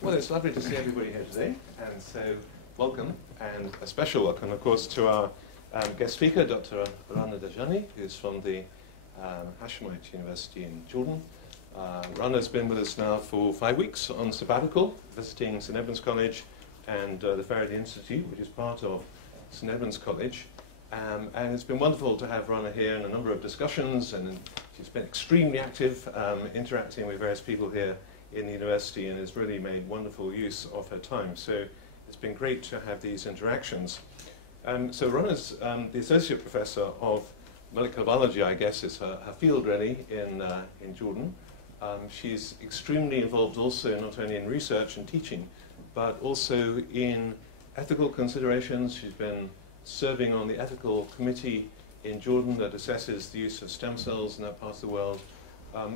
Well, it's lovely to see everybody here today, and so welcome, and a special welcome, of course, to our guest speaker, Dr. Rana Dajani, who's from the Hashemite University in Jordan. Rana's been with us now for 5 weeks on sabbatical, visiting St. Edmund's College and the Faraday Institute, which is part of St. Edmund's College. And it's been wonderful to have Rana here in a number of discussions, and she's been extremely active, interacting with various people here in the university, and has really made wonderful use of her time. So it's been great to have these interactions. So Rana's the Associate Professor of Molecular Biology, I guess is her field really, in Jordan. She's extremely involved also not only in research and teaching, but also in ethical considerations. She's been serving on the ethical committee in Jordan that assesses the use of stem cells in that part of the world.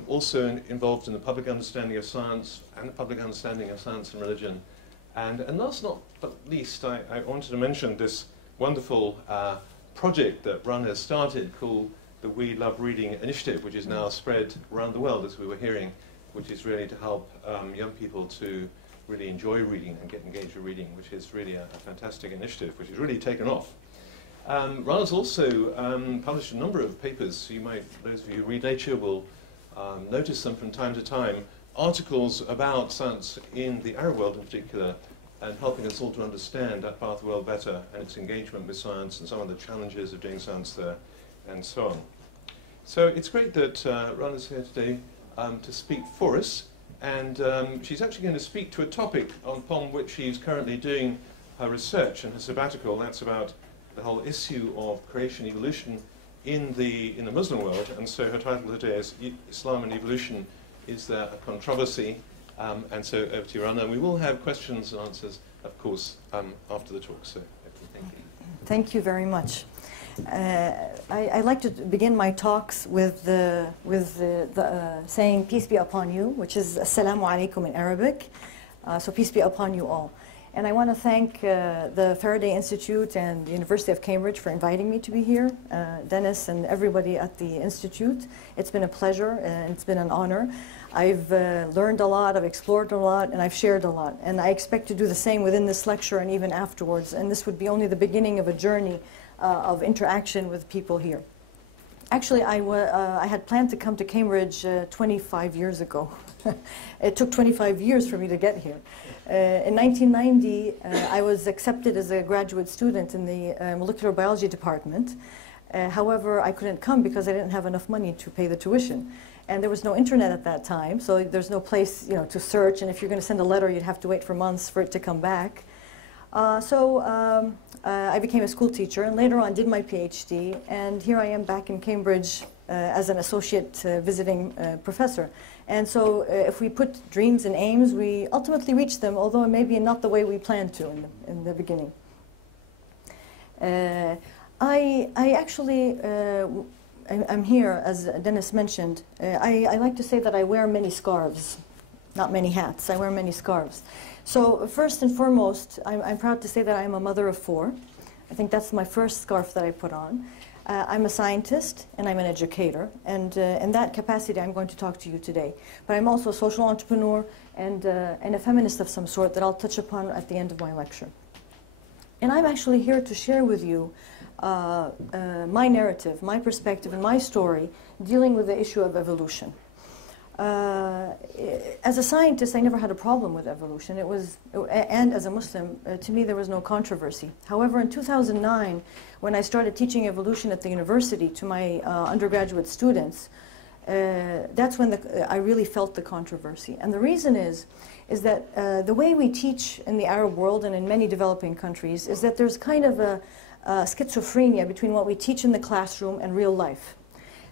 Also involved in the public understanding of science and the public understanding of science and religion. And last not but least, I wanted to mention this wonderful project that Rana has started called the We Love Reading Initiative, which is now spread around the world, as we were hearing, which is really to help young people to really enjoy reading and get engaged with reading, which is really a fantastic initiative, which has really taken off. Rana's also published a number of papers. So you might, those of you who read Nature will notice them from time to time, articles about science in the Arab world in particular, and helping us all to understand that part of the world better and its engagement with science and some of the challenges of doing science there, and so on. So it's great that Rana's here today to speak for us, and she's actually going to speak to a topic upon which she's currently doing her research and her sabbatical. That's about the whole issue of creation evolution in the Muslim world, and so her title today is Islam and Evolution, Is There a Controversy? And so over to you, Rana. We will have questions and answers, of course, after the talk, so thank you. Thank you very much. I like to begin my talks with saying peace be upon you, which is Assalamu alaikum in Arabic, so peace be upon you all. And I want to thank the Faraday Institute and the University of Cambridge for inviting me to be here, Dennis and everybody at the Institute. It's been a pleasure and it's been an honor. I've learned a lot, I've explored a lot, and I've shared a lot. And I expect to do the same within this lecture and even afterwards. And this would be only the beginning of a journey of interaction with people here. Actually, I had planned to come to Cambridge 25 years ago. It took 25 years for me to get here. In 1990, I was accepted as a graduate student in the molecular biology department. However, I couldn't come because I didn't have enough money to pay the tuition. And there was no internet at that time, so there's no place to search. And if you're going to send a letter, you'd have to wait for months for it to come back. I became a school teacher and later on did my PhD, and here I am back in Cambridge as an associate visiting professor. And so if we put dreams and aims, we ultimately reach them, although maybe not the way we planned to in the beginning. I'm here, as Dennis mentioned. I like to say that I wear many scarves, not many hats. I wear many scarves. So first and foremost, I'm proud to say that I'm a mother of 4. I think that's my first scarf that I put on. I'm a scientist and I'm an educator, and in that capacity I'm going to talk to you today. But I'm also a social entrepreneur and a feminist of some sort that I'll touch upon at the end of my lecture. And I'm actually here to share with you my narrative, my perspective, and my story dealing with the issue of evolution. As a scientist, I never had a problem with evolution. And as a Muslim, to me there was no controversy. However, in 2009, when I started teaching evolution at the university to my undergraduate students, that's when I really felt the controversy. And the reason is that the way we teach in the Arab world and in many developing countries is that there's kind of a schizophrenia between what we teach in the classroom and real life.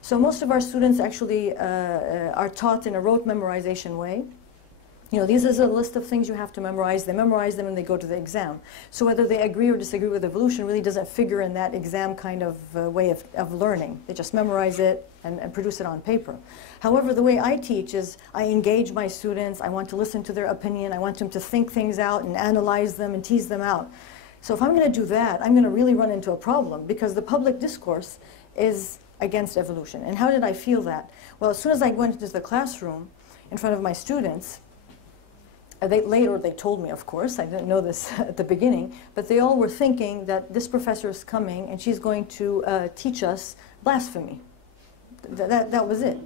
So most of our students actually are taught in a rote memorization way. These are a list of things you have to memorize. They memorize them and they go to the exam. So whether they agree or disagree with evolution really doesn't figure in that exam kind of way of learning. They just memorize it and produce it on paper. However, the way I teach is I engage my students. I want to listen to their opinion. I want them to think things out and analyze them and tease them out. So if I'm going to do that, I'm going to really run into a problem because the public discourse is against evolution. And how did I feel that? Well, as soon as I went into the classroom in front of my students, Later they told me, of course, I didn't know this at the beginning, but they all were thinking that this professor is coming and she's going to teach us blasphemy. That was it.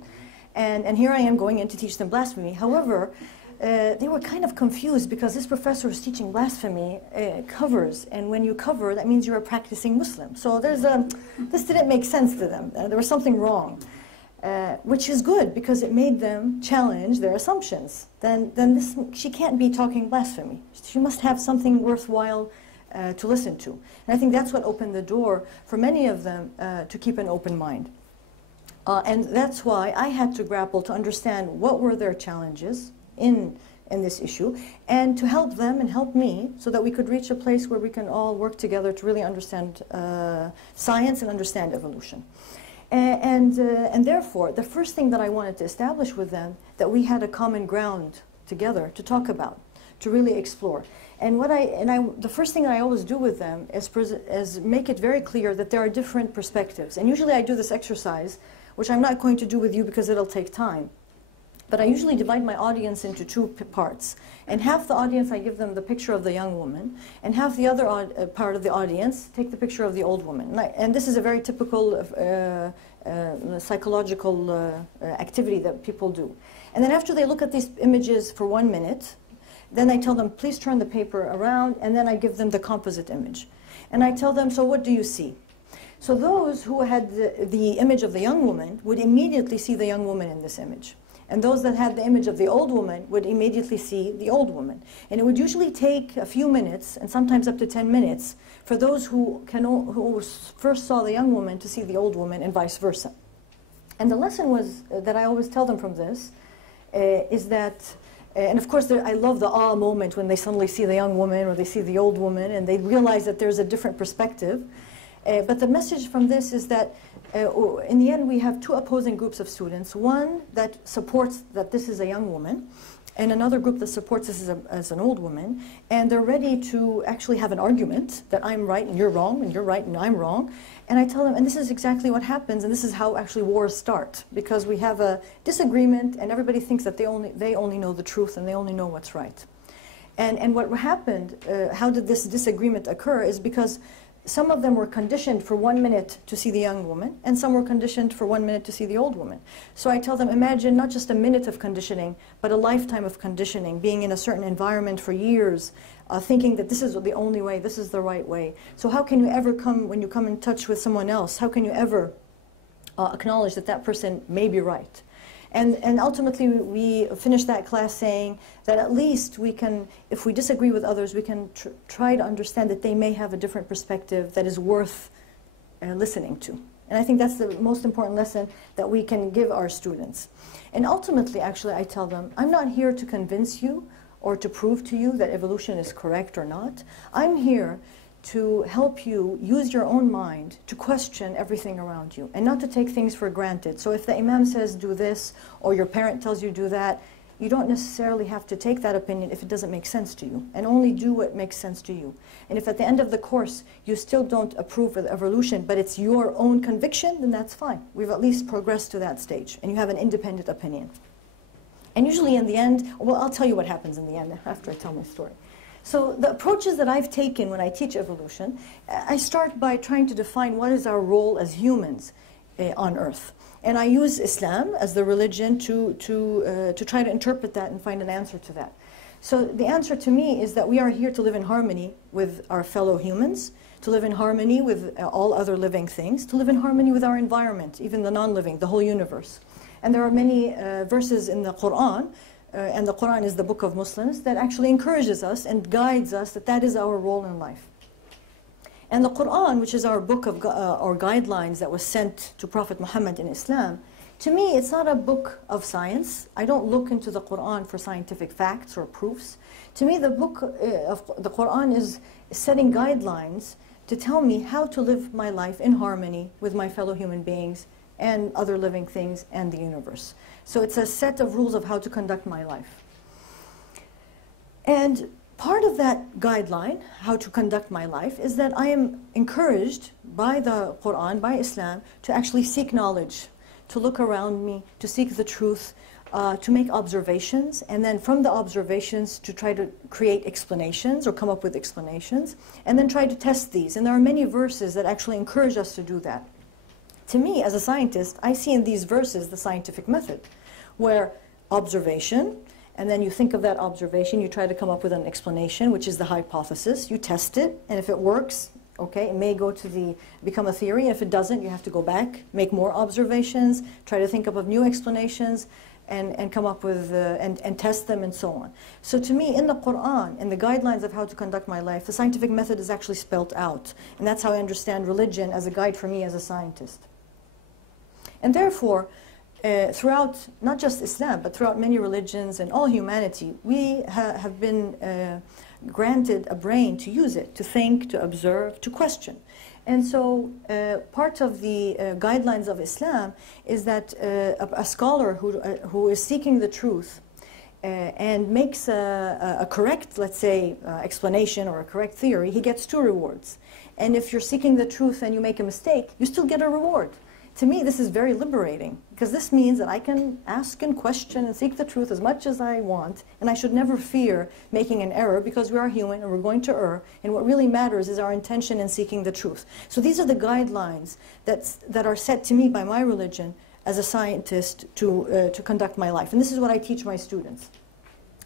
And here I am going in to teach them blasphemy. However, they were kind of confused because this professor is teaching blasphemy covers, and when you cover, that means you're a practicing Muslim. So this didn't make sense to them. There was something wrong, which is good because it made them challenge their assumptions. Then she can't be talking blasphemy. She must have something worthwhile to listen to. And I think that's what opened the door for many of them to keep an open mind. And that's why I had to grapple to understand what were their challenges in this issue, and to help them and help me so that we could reach a place where we can all work together to really understand science and understand evolution. And therefore, the first thing that I wanted to establish with them, that we had a common ground together to talk about, to really explore. And the first thing that I always do with them is make it very clear that there are different perspectives. And usually I do this exercise, which I'm not going to do with you because it'll take time. But I usually divide my audience into two parts. And half the audience, I give them the picture of the young woman, and half the other part of the audience take the picture of the old woman. And this is a very typical psychological activity that people do. And then after they look at these images for 1 minute, then I tell them, please turn the paper around, and then I give them the composite image. And I tell them, so what do you see? So those who had the image of the young woman would immediately see the young woman in this image. And those that had the image of the old woman would immediately see the old woman. And it would usually take a few minutes, and sometimes up to 10 minutes, for those who first saw the young woman to see the old woman, and vice versa. And the lesson was, that I always tell them from this, is that, and of course I love the awe moment when they suddenly see the young woman or they see the old woman and they realize that there's a different perspective. But the message from this is that in the end we have two opposing groups of students. One that supports that this is a young woman, and another group that supports this as an old woman, and they're ready to actually have an argument that I'm right and you're wrong, and you're right and I'm wrong. And I tell them, and this is exactly what happens, and this is how actually wars start, because we have a disagreement and everybody thinks that they only know the truth and they only know what's right. And what happened, how did this disagreement occur, is because some of them were conditioned for 1 minute to see the young woman, and some were conditioned for 1 minute to see the old woman. So I tell them, imagine not just a minute of conditioning, but a lifetime of conditioning, being in a certain environment for years, thinking that this is the only way, this is the right way. So how can you ever when you come in touch with someone else, how can you ever acknowledge that that person may be right? And ultimately, we finished that class saying that at least we can, if we disagree with others, we can try to understand that they may have a different perspective that is worth listening to. And I think that's the most important lesson that we can give our students. And ultimately, actually, I tell them, I'm not here to convince you or to prove to you that evolution is correct or not. I'm here to help you use your own mind to question everything around you and not to take things for granted. So if the imam says do this or your parent tells you do that, you don't necessarily have to take that opinion if it doesn't make sense to you, and only do what makes sense to you. And if at the end of the course you still don't approve of evolution, but it's your own conviction, then that's fine. We've at least progressed to that stage and you have an independent opinion. And usually in the end, well, I'll tell you what happens in the end after I tell my story. So the approaches that I've taken when I teach evolution, I start by trying to define what is our role as humans on Earth. And I use Islam as the religion to try to interpret that and find an answer to that. So the answer to me is that we are here to live in harmony with our fellow humans, to live in harmony with all other living things, to live in harmony with our environment, even the non-living, the whole universe. And there are many verses in the Quran, and the Quran is the book of Muslims, that actually encourages us and guides us that that is our role in life. And the Quran, which is our book of or guidelines that was sent to Prophet Muhammad in Islam, to me it's not a book of science. I don't look into the Quran for scientific facts or proofs. To me the book of the Quran is setting guidelines to tell me how to live my life in harmony with my fellow human beings and other living things and the universe. So it's a set of rules of how to conduct my life. And part of that guideline, how to conduct my life, is that I am encouraged by the Quran, by Islam, to actually seek knowledge, to look around me, to seek the truth, to make observations, and then from the observations to try to create explanations or come up with explanations, and then try to test these. And there are many verses that actually encourage us to do that. To me, as a scientist, I see in these verses the scientific method, where observation, and then you think of that observation, you try to come up with an explanation, which is the hypothesis, you test it, and if it works, okay, it may become a theory, and if it doesn't, you have to go back, make more observations, try to think up of new explanations, and come up with, and test them, and so on. So to me, in the Quran, in the guidelines of how to conduct my life, the scientific method is actually spelt out. And that's how I understand religion as a guide for me as a scientist. And therefore, throughout, not just Islam, but throughout many religions and all humanity, we have been granted a brain to use it, to think, to observe, to question. And so part of the guidelines of Islam is that a scholar who is seeking the truth and makes a correct, let's say, explanation or a correct theory, he gets 2 rewards. And if you're seeking the truth and you make a mistake, you still get a reward. To me, this is very liberating, because this means that I can ask and question and seek the truth as much as I want, and I should never fear making an error, because we are human and we're going to err, and what really matters is our intention in seeking the truth. So these are the guidelines that are set to me by my religion as a scientist to conduct my life. And this is what I teach my students.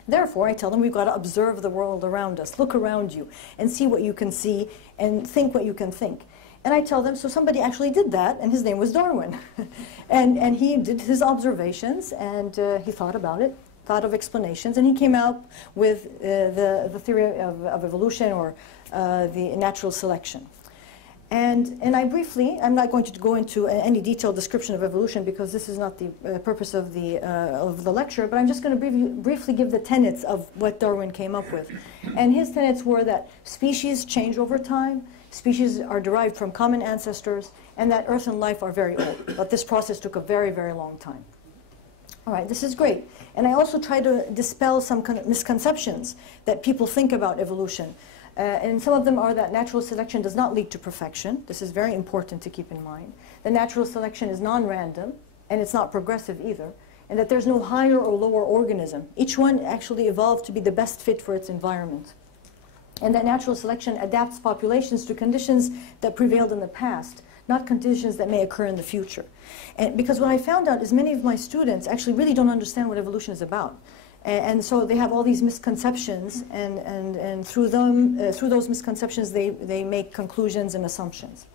Therefore, I tell them we've got to observe the world around us, look around you, and see what you can see, and think what you can think. And I tell them, so somebody actually did that, and his name was Darwin. and he did his observations, and he thought about it, thought of explanations, and he came out with the theory of evolution, or the natural selection. And I briefly, I'm not going to go into any detailed description of evolution, because this is not the purpose of the lecture, but I'm just going to briefly give the tenets of what Darwin came up with. And his tenets were that species change over time, species are derived from common ancestors, and that Earth and life are very old. But this process took a very, very long time. All right, this is great. And I also try to dispel some misconceptions that people think about evolution. And some of them are that natural selection does not lead to perfection. This is very important to keep in mind. The natural selection is non-random, and it's not progressive either. And that there's no higher or lower organism. Each one actually evolved to be the best fit for its environment. And that natural selection adapts populations to conditions that prevailed in the past, not conditions that may occur in the future. And because what I found out is many of my students actually really don't understand what evolution is about. And so they have all these misconceptions, and through those misconceptions they make conclusions and assumptions.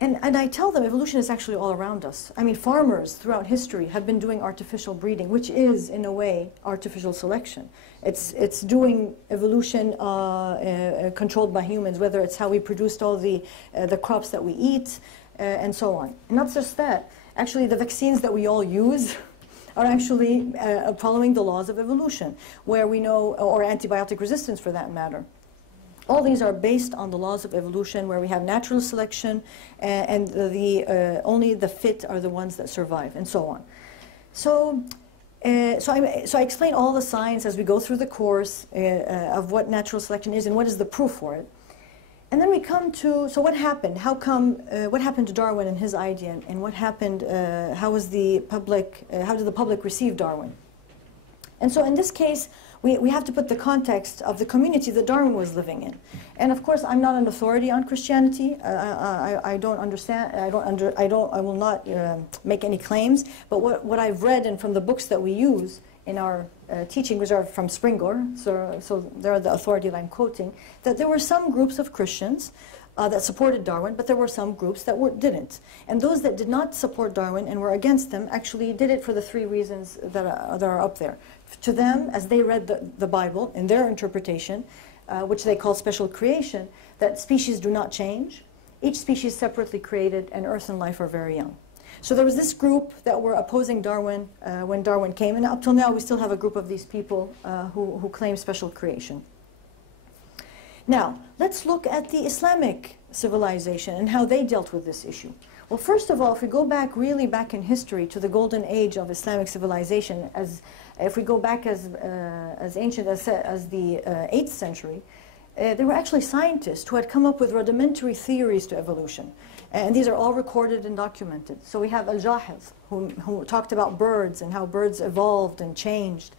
And I tell them evolution is actually all around us. I mean, farmers throughout history have been doing artificial breeding, which is, in a way, artificial selection. It's doing evolution controlled by humans, whether it's how we produced all the crops that we eat, and so on. And not just that, actually the vaccines that we all use are actually following the laws of evolution, where we know, or antibiotic resistance for that matter. All these are based on the laws of evolution, where we have natural selection, and only the fit are the ones that survive, and so on. So I explain all the science as we go through the course of what natural selection is and what is the proof for it. And then we come to, so what happened? What happened to Darwin and his idea, and what happened, how did the public receive Darwin? And so in this case, we have to put the context of the community that Darwin was living in. And of course, I'm not an authority on Christianity. I don't understand, I will not make any claims, but what I've read and from the books that we use in our teaching, which are from Springer, so they're the authority that I'm quoting, that there were some groups of Christians that supported Darwin, but there were some groups that didn't. And those that did not support Darwin and were against him actually did it for the 3 reasons that are up there. To them, as they read the Bible in their interpretation, which they call special creation, that species do not change, each species separately created, and Earth and life are very young. So there was this group that were opposing Darwin when Darwin came, and up till now we still have a group of these people who claim special creation. Now, let's look at the Islamic civilization and how they dealt with this issue. Well, first of all, if we go back, really back in history to the golden age of Islamic civilization, if we go back as ancient as the 8th century, there were actually scientists who had come up with rudimentary theories to evolution. And these are all recorded and documented. So we have Al-Jahiz, who talked about birds and how birds evolved and changed.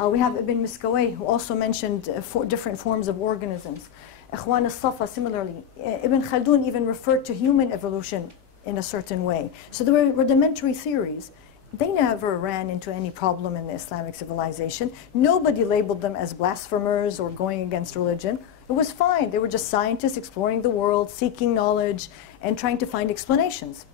We have Ibn Miskawayh, who also mentioned different forms of organisms. Ikhwan al-Safa, similarly. Ibn Khaldun even referred to human evolution in a certain way. So there were rudimentary theories. They never ran into any problem in the Islamic civilization. Nobody labeled them as blasphemers or going against religion. It was fine. They were just scientists exploring the world, seeking knowledge, and trying to find explanations.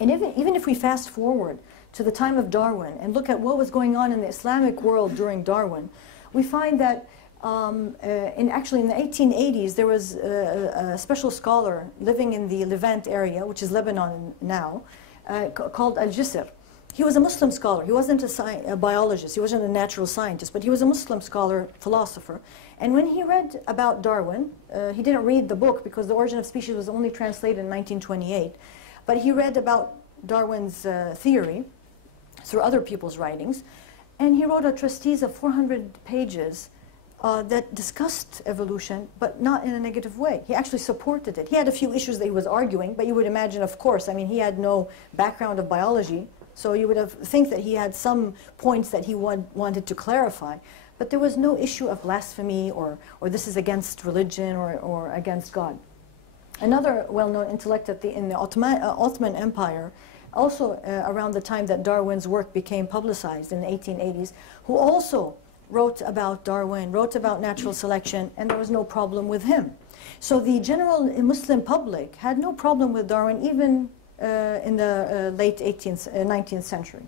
And even if we fast forward to the time of Darwin and look at what was going on in the Islamic world during Darwin, we find that actually in the 1880s, there was a special scholar living in the Levant area, which is Lebanon now, called Al-Jisr. He was a Muslim scholar. He wasn't a biologist. He wasn't a natural scientist, but he was a Muslim scholar, philosopher. And when he read about Darwin, he didn't read the book because The Origin of Species was only translated in 1928. But he read about Darwin's theory through other people's writings. And he wrote a treatise of 400 pages that discussed evolution, but not in a negative way. He actually supported it. He had a few issues that he was arguing, but you would imagine, of course, I mean, he had no background of biology, so you would think that he had some points that he wanted to clarify. But there was no issue of blasphemy or this is against religion or against God. Another well-known intellect in the Ottoman Empire, also around the time that Darwin's work became publicized in the 1880s, who also wrote about Darwin, wrote about natural selection, and there was no problem with him. So the general Muslim public had no problem with Darwin even in the late 19th century.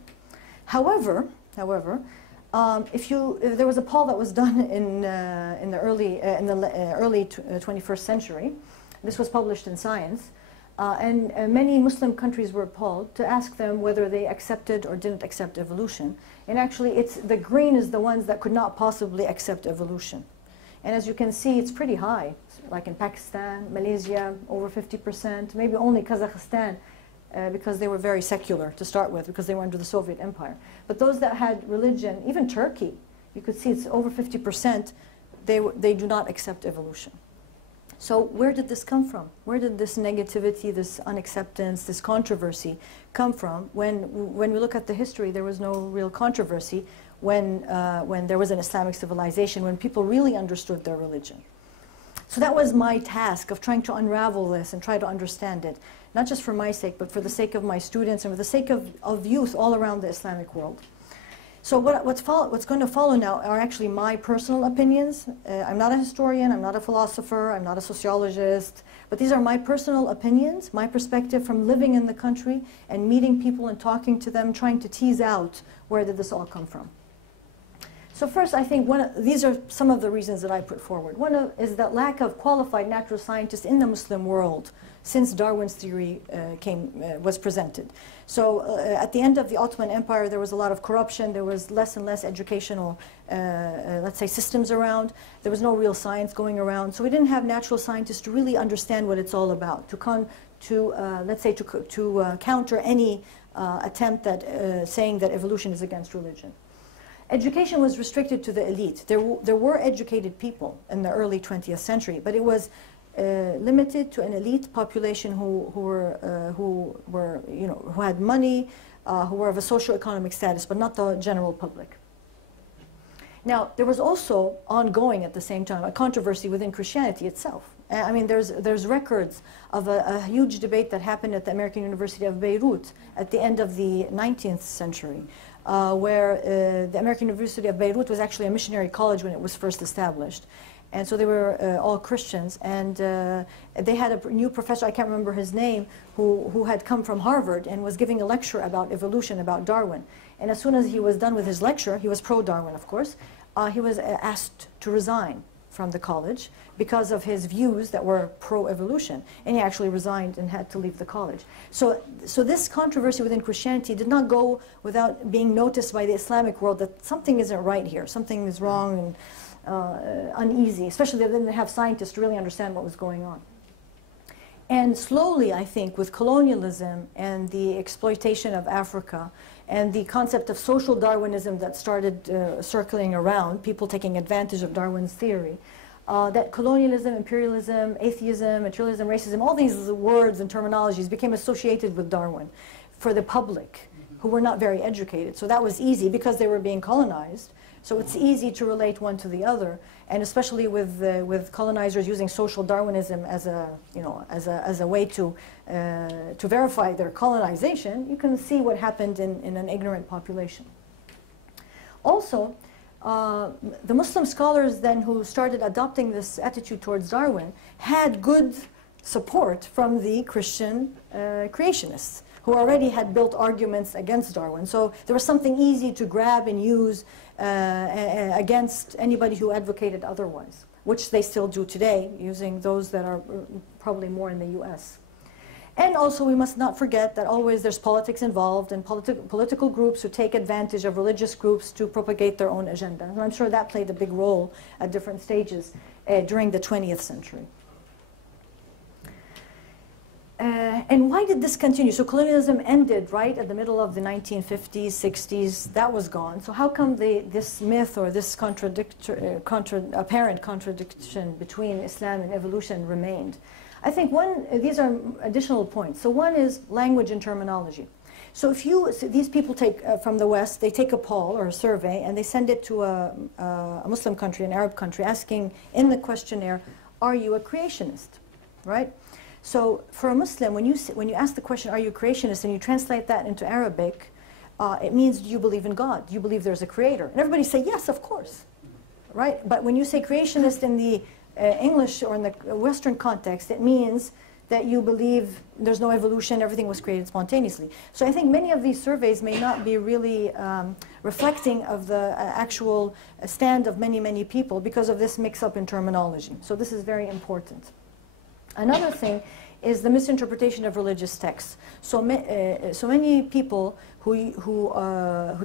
However, if there was a poll that was done in the early 21st century, this was published in Science, and many Muslim countries were polled to ask them whether they accepted or didn't accept evolution. And actually, the green is the ones that could not possibly accept evolution. And as you can see, it's pretty high, like in Pakistan, Malaysia, over 50%, maybe only Kazakhstan, because they were very secular to start with, because they were under the Soviet Empire. But those that had religion, even Turkey, you could see it's over 50%, they do not accept evolution. So where did this come from? Where did this negativity, this unacceptance, this controversy come from? When we look at the history, there was no real controversy when there was an Islamic civilization, when people really understood their religion. So that was my task of trying to unravel this and try to understand it, not just for my sake, but for the sake of my students and for the sake of youth all around the Islamic world. So what's going to follow now are actually my personal opinions. I'm not a historian, I'm not a philosopher, I'm not a sociologist, but these are my personal opinions, my perspective from living in the country and meeting people and talking to them, trying to tease out where did this all come from. So first, I think these are some of the reasons that I put forward. One is that lack of qualified natural scientists in the Muslim world since Darwin's theory was presented. So at the end of the Ottoman Empire, there was a lot of corruption. There was less and less educational, let's say, systems around. There was no real science going around. So we didn't have natural scientists to really understand what it's all about, to counter any attempt at saying that evolution is against religion. Education was restricted to the elite. There were educated people in the early 20th century, but it was limited to an elite population who had money, who were of a socio-economic status, but not the general public. Now, there was also ongoing at the same time a controversy within Christianity itself. I mean, there's records of a huge debate that happened at the American University of Beirut at the end of the 19th century, where the American University of Beirut was actually a missionary college when it was first established. And so they were all Christians, and they had a new professor, I can't remember his name, who had come from Harvard and was giving a lecture about evolution, about Darwin. And as soon as he was done with his lecture, he was pro-Darwin, of course, he was asked to resign from the college because of his views that were pro-evolution. And he actually resigned and had to leave the college. So this controversy within Christianity did not go without being noticed by the Islamic world that something isn't right here, something is wrong and uneasy, especially they didn't have scientists to really understand what was going on. And slowly, I think, with colonialism and the exploitation of Africa and the concept of social Darwinism that started circling around, people taking advantage of Darwin's theory, that colonialism, imperialism, atheism, materialism, racism, all these words and terminologies became associated with Darwin for the public who were not very educated. So that was easy because they were being colonized. So it's easy to relate one to the other, and especially with colonizers using social Darwinism as a way to verify their colonization. You can see what happened in an ignorant population. Also, the Muslim scholars then who started adopting this attitude towards Darwin had good support from the Christian creationists, who already had built arguments against Darwin. So there was something easy to grab and use against anybody who advocated otherwise, which they still do today, using those that are probably more in the US. And also we must not forget that always there's politics involved, and political groups who take advantage of religious groups to propagate their own agenda. And I'm sure that played a big role at different stages during the 20th century. And why did this continue? So colonialism ended right at the middle of the 1950s, 60s. That was gone. So how come this myth or this apparent contradiction between Islam and evolution remained? I think these are additional points. So one is language and terminology. So these people take, from the West, they take a poll or a survey and they send it to a Muslim country, an Arab country, asking in the questionnaire, are you a creationist, right? So for a Muslim, when you ask the question, are you a creationist, and you translate that into Arabic, it means, do you believe in God? Do you believe there's a creator? And everybody say, yes, of course, right? But when you say creationist in the English or in the Western context, it means that you believe there's no evolution, everything was created spontaneously. So I think many of these surveys may not be really reflecting of the actual stand of many, many people because of this mix-up in terminology. So this is very important. Another thing is the misinterpretation of religious texts. So many people who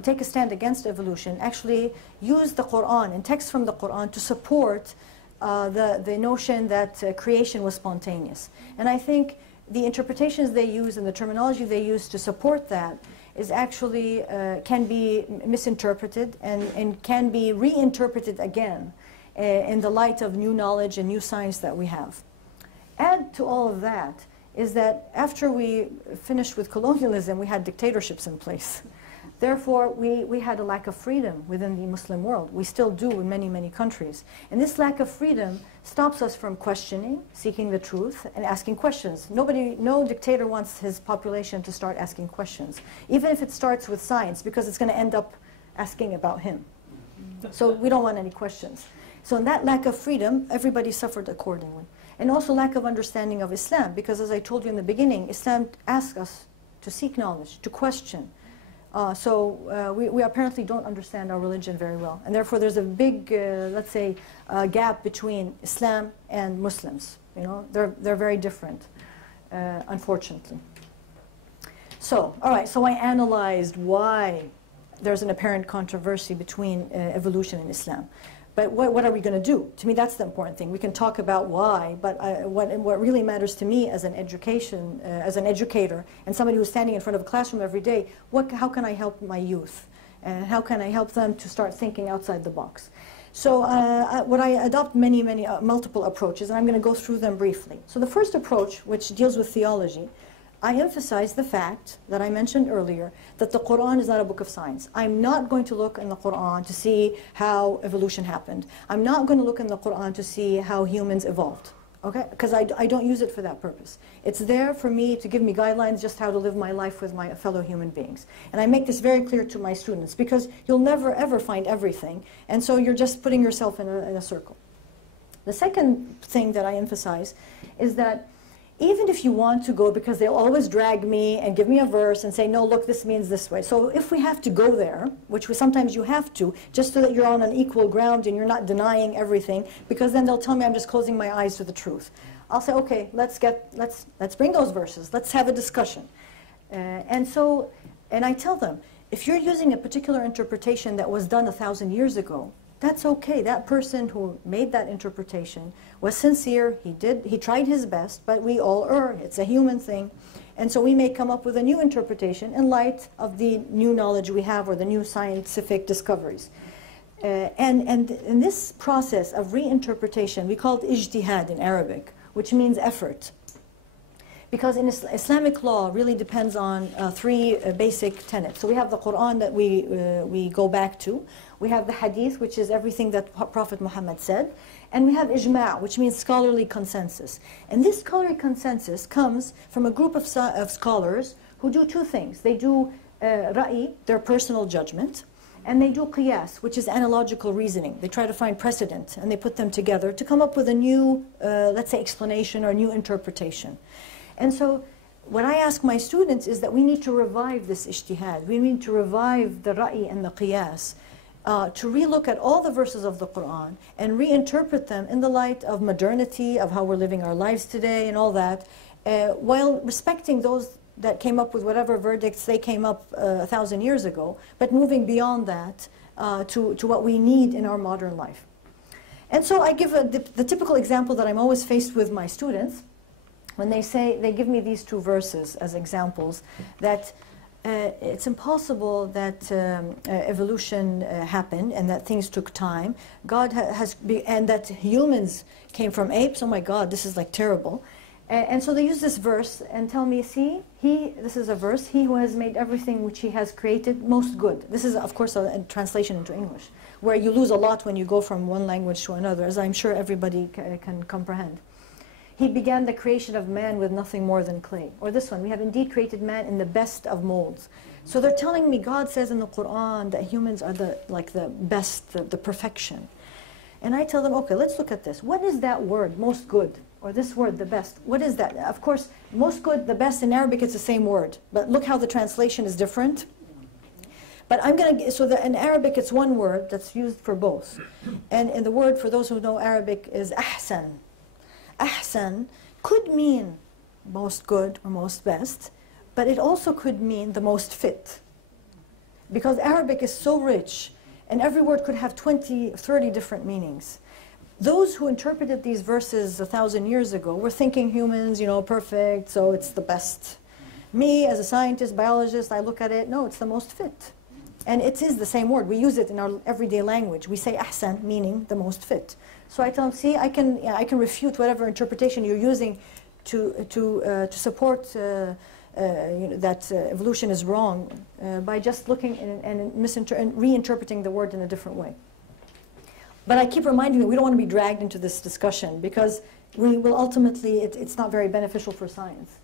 take a stand against evolution actually use the Quran and texts from the Quran to support the notion that creation was spontaneous. And I think the interpretations they use and the terminology they use to support that is actually can be misinterpreted and can be reinterpreted again in the light of new knowledge and new science that we have. Add to all of that is that after we finished with colonialism, we had dictatorships in place. Therefore, we had a lack of freedom within the Muslim world. We still do in many, many countries. And this lack of freedom stops us from questioning, seeking the truth, and asking questions. No dictator wants his population to start asking questions, even if it starts with science, because it's going to end up asking about him. So we don't want any questions. So in that lack of freedom, everybody suffered accordingly. And also lack of understanding of Islam, because as I told you in the beginning, Islam asks us to seek knowledge, to question. We apparently don't understand our religion very well. And therefore there's a big, let's say, gap between Islam and Muslims. You know, they're very different, unfortunately. So, all right, so I analyzed why there's an apparent controversy between evolution and Islam. But what are we going to do? To me, that's the important thing. We can talk about why, but what really matters to me as an educator, and somebody who's standing in front of a classroom every day, how can I help my youth? And how can I help them to start thinking outside the box? So I adopt multiple approaches, and I'm going to go through them briefly. So the first approach, which deals with theology, I emphasize the fact that I mentioned earlier that the Quran is not a book of science. I'm not going to look in the Quran to see how evolution happened. I'm not going to look in the Quran to see how humans evolved, okay? Because I don't use it for that purpose. It's there for me to give me guidelines just how to live my life with my fellow human beings. And I make this very clear to my students because you'll never ever find everything, and so you're just putting yourself in a circle. The second thing that I emphasize is that even if you want to go, because they'll always drag me and give me a verse and say, no, look, this means this way. So if we have to go there, which sometimes you have to, just so that you're on an equal ground and you're not denying everything, because then they'll tell me I'm just closing my eyes to the truth. I'll say, okay, let's bring those verses. Let's have a discussion. And I tell them, if you're using a particular interpretation that was done 1,000 years ago, that's okay. That person who made that interpretation was sincere. He tried his best, but we all err. It's a human thing. And so we may come up with a new interpretation in light of the new knowledge we have or the new scientific discoveries. And in this process of reinterpretation, we call it ijtihad in Arabic, which means effort. Because in Islamic law really depends on three basic tenets. So we have the Quran that we go back to. We have the Hadith, which is everything that Prophet Muhammad said. And we have ijma', which means scholarly consensus. And this scholarly consensus comes from a group of scholars who do two things. They do ra'i, their personal judgment, and they do qiyas, which is analogical reasoning. They try to find precedent, and they put them together to come up with a new, let's say, explanation or new interpretation. And so what I ask my students is that we need to revive this ijtihad. We need to revive the ra'i and the qiyas, to relook at all the verses of the Quran and reinterpret them in the light of modernity, of how we're living our lives today and all that, while respecting those that came up with whatever verdicts they came up 1,000 years ago, but moving beyond that to what we need in our modern life. And so I give the typical example that I'm always faced with my students when they give me these two verses as examples, that it's impossible that evolution happened and that things took time. God and that humans came from apes. Oh my God, this is like terrible. And so they use this verse and tell me, see, this is a verse, he who has made everything which he has created most good. This is, of course, a translation into English, where you lose a lot when you go from one language to another, as I'm sure everybody can comprehend. He began the creation of man with nothing more than clay. Or this one, we have indeed created man in the best of molds. So they're telling me, God says in the Quran that humans are the best, the perfection. And I tell them, okay, let's look at this. What is that word, most good? Or this word, the best? What is that? Of course, most good, the best, in Arabic, it's the same word. But look how the translation is different. But I'm going to, so that in Arabic, it's one word that's used for both. And the word, for those who know Arabic, is ahsan. Ahsan could mean most good or most best, but it also could mean the most fit. Because Arabic is so rich, and every word could have 20, 30 different meanings. Those who interpreted these verses 1,000 years ago were thinking humans, perfect, so it's the best. Me, as a scientist, biologist, I look at it, no, it's the most fit. And it is the same word. We use it in our everyday language. We say ahsan, meaning the most fit. So I tell them, see, I can refute whatever interpretation you're using to support that evolution is wrong by just looking and reinterpreting the word in a different way. But I keep reminding them we don't want to be dragged into this discussion because we will ultimately, it's not very beneficial for science.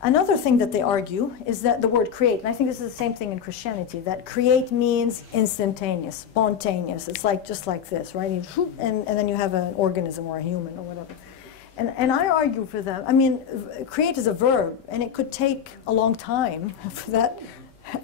Another thing that they argue is that the word create, and I think this is the same thing in Christianity, that create means instantaneous, spontaneous. It's like just like this, right? And then you have an organism or a human or whatever. And I argue for them. I mean, create is a verb, and it could take a long time for that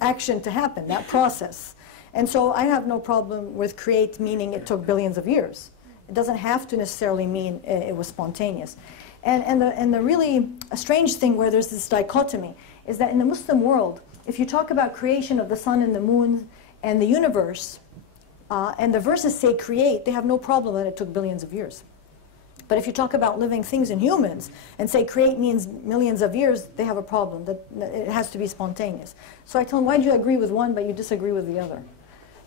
action to happen, that process. And so I have no problem with create meaning it took billions of years. It doesn't have to necessarily mean it was spontaneous. And the really strange thing where there's this dichotomy is that in the Muslim world, if you talk about creation of the sun and the moon and the universe, and the verses say create, they have no problem that it took billions of years. But if you talk about living things and humans and say create means millions of years, they have a problem, that it has to be spontaneous. So I tell them, why do you agree with one but you disagree with the other?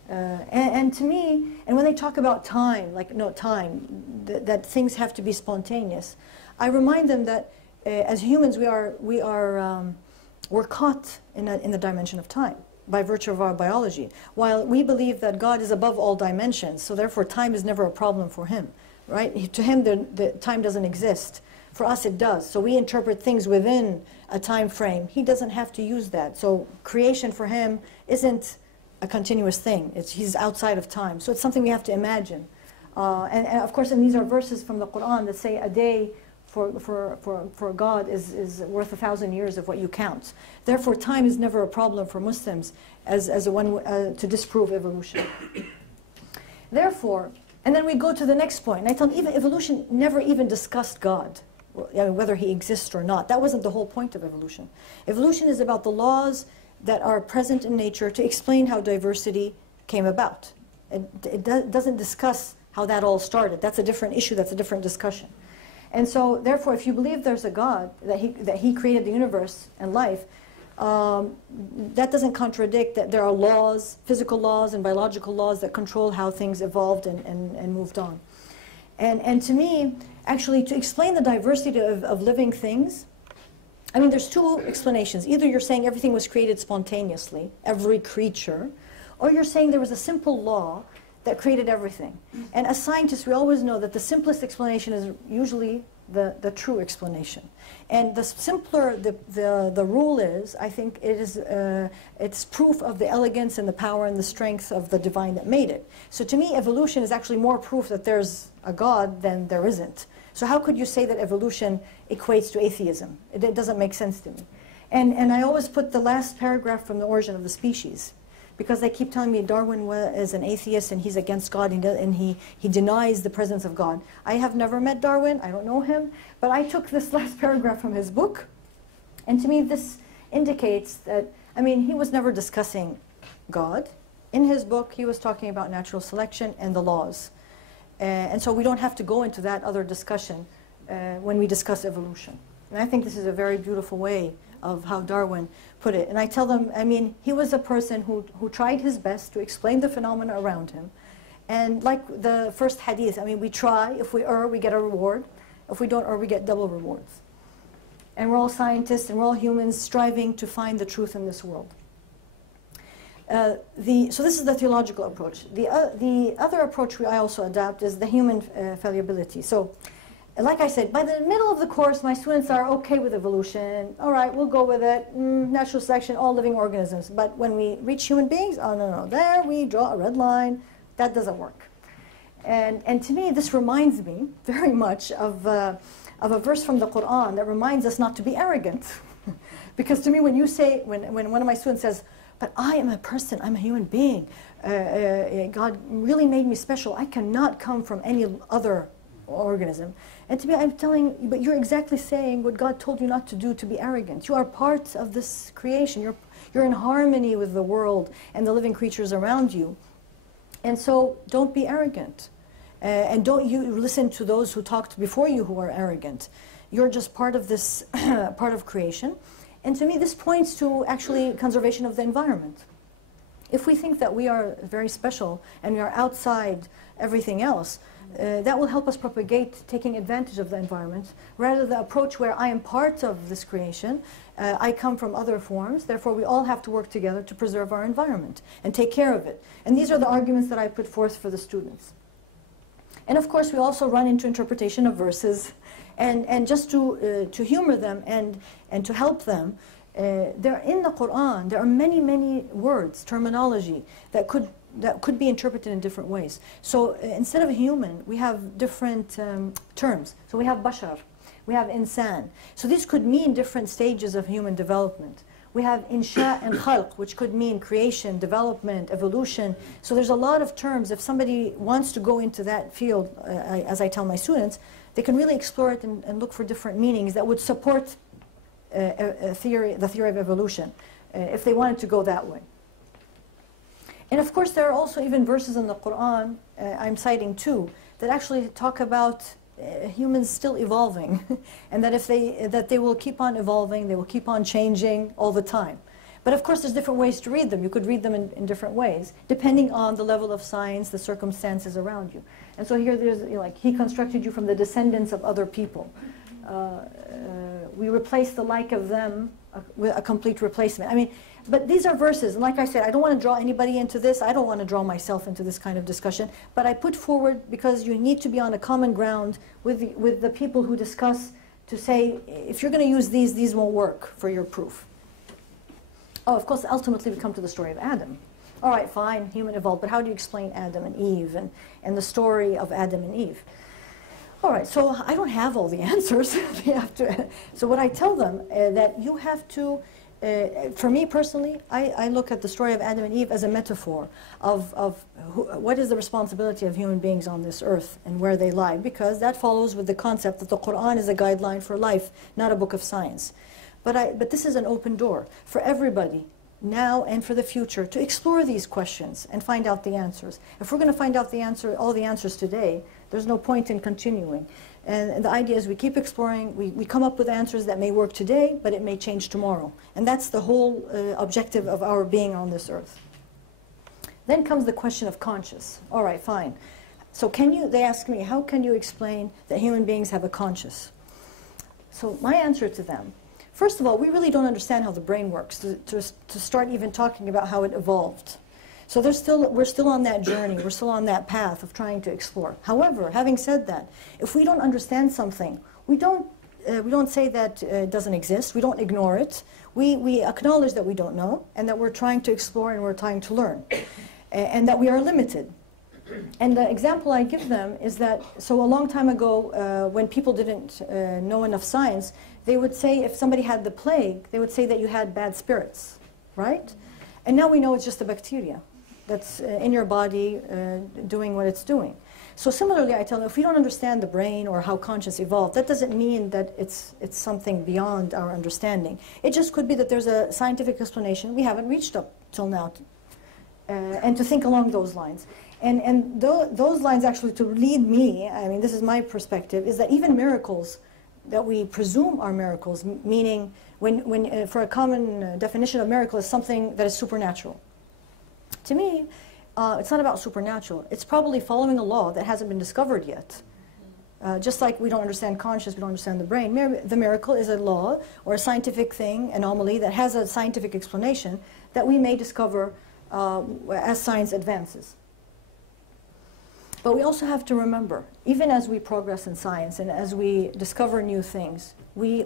And to me, and when they talk about time, like no time, that things have to be spontaneous, I remind them that as humans we're caught in the dimension of time by virtue of our biology. While we believe that God is above all dimensions, so therefore time is never a problem for him, right? To him the time doesn't exist. For us it does. So we interpret things within a time frame. He doesn't have to use that. So creation for him isn't a continuous thing. He's outside of time. So it's something we have to imagine. And of course, and these are verses from the Quran that say a day for God is worth 1,000 years of what you count. Therefore, time is never a problem for Muslims as a one to disprove evolution. Therefore, and then we go to the next point. And I tell them, even evolution never even discussed God, whether he exists or not. That wasn't the whole point of evolution. Evolution is about the laws that are present in nature to explain how diversity came about. It doesn't discuss how that all started. That's a different issue. That's a different discussion. And so, therefore, if you believe there's a God, that he created the universe and life, that doesn't contradict that there are laws, physical laws and biological laws that control how things evolved and moved on. And to me, actually, to explain the diversity of living things, I mean, there's two explanations. Either you're saying everything was created spontaneously, every creature, or you're saying there was a simple law that created everything. And as scientists, we always know that the simplest explanation is usually the true explanation. And the simpler the rule is, I think it's proof of the elegance and the power and the strength of the divine that made it. So to me, evolution is actually more proof that there's a God than there isn't. So how could you say that evolution equates to atheism? It doesn't make sense to me. And I always put the last paragraph from The Origin of the Species, because they keep telling me Darwin is an atheist and he's against God and he denies the presence of God. I have never met Darwin, I don't know him, but I took this last paragraph from his book, and to me this indicates that, I mean, he was never discussing God. In his book, he was talking about natural selection and the laws. And so we don't have to go into that other discussion when we discuss evolution. And I think this is a very beautiful way of how Darwin put it. And I tell them, I mean, he was a person who tried his best to explain the phenomena around him. And like the first hadith, I mean, we try. If we err, we get a reward. If we don't err, we get double rewards. And we're all scientists and we're all humans striving to find the truth in this world. So this is the theological approach. The other approach I also adopt is the human fallibility. So, like I said, by the middle of the course, my students are okay with evolution. All right, we'll go with it. Natural selection, all living organisms. But when we reach human beings, oh, no, there we draw a red line. That doesn't work. And to me, this reminds me very much of a verse from the Quran that reminds us not to be arrogant. Because to me, when you say, when one of my students says, but I am a person, I'm a human being. God really made me special. I cannot come from any other organism. And to me, I'm telling you, but you're exactly saying what God told you not to do, to be arrogant. You are part of this creation. You're in harmony with the world and the living creatures around you. And so don't be arrogant. And don't you listen to those who talked before you who are arrogant. You're just part of this, part of creation. And to me, this points to actually conservation of the environment. If we think that we are very special and we are outside everything else, that will help us propagate taking advantage of the environment, rather the approach where I am part of this creation, I come from other forms, therefore we all have to work together to preserve our environment and take care of it. And these are the arguments that I put forth for the students. And of course, we also run into interpretation of verses. And just to humor them and to help them, there in the Quran, there are many, many words, terminology, that could be interpreted in different ways. So instead of human, we have different terms. So we have bashar, we have insan. So these could mean different stages of human development. We have insha and khalq, which could mean creation, development, evolution. So there's a lot of terms. If somebody wants to go into that field, as I tell my students, they can really explore it and look for different meanings that would support the theory of evolution, if they wanted to go that way. And of course, there are also even verses in the Quran, I'm citing two, that actually talk about humans still evolving, and that they will keep on evolving, they will keep on changing all the time. But of course, there's different ways to read them. You could read them in different ways, depending on the level of science, the circumstances around you. And so here there's, like, he constructed you from the descendants of other people. We replace the like of them with a complete replacement. I mean, but these are verses, and like I said, I don't want to draw anybody into this. I don't want to draw myself into this kind of discussion. But I put forward, because you need to be on a common ground with the people who discuss, to say, if you're going to use these won't work for your proof. Oh, of course, ultimately we come to the story of Adam. All right, fine, human evolved, but how do you explain Adam and Eve and the story of Adam and Eve? All right, so I don't have all the answers. So what I tell them, that you have to, for me personally, I look at the story of Adam and Eve as a metaphor of what is the responsibility of human beings on this earth and where they lie, because that follows with the concept that the Quran is a guideline for life, not a book of science. But this is an open door for everybody now and for the future to explore these questions and find out the answers. If we're going to find out all the answers today, there's no point in continuing. And the idea is we keep exploring, we come up with answers that may work today, but it may change tomorrow. And that's the whole objective of our being on this earth. Then comes the question of conscious. All right, fine. So they ask me, how can you explain that human beings have a conscious? So my answer to them, first of all, we really don't understand how the brain works to start even talking about how it evolved. So we're still on that journey, we're still on that path of trying to explore. However, having said that, if we don't understand something, we don't say that it doesn't exist, we don't ignore it, we acknowledge that we don't know, and that we're trying to explore and we're trying to learn, and that we are limited. And the example I give them is that, so a long time ago, when people didn't know enough science, they would say if somebody had the plague, they would say that you had bad spirits, right? And now we know it's just a bacteria that's in your body doing what it's doing. So similarly, I tell them, if we don't understand the brain or how conscious evolved, that doesn't mean that it's something beyond our understanding. It just could be that there's a scientific explanation we haven't reached up till now, and to think along those lines. And those lines actually to lead me, I mean, this is my perspective, is that even miracles that we presume are miracles, meaning for a common definition of miracle is something that is supernatural. To me, it's not about supernatural. It's probably following a law that hasn't been discovered yet. Just like we don't understand conscious, we don't understand the brain. The miracle is a law or a scientific thing, anomaly, that has a scientific explanation that we may discover as science advances. But we also have to remember, even as we progress in science and as we discover new things, we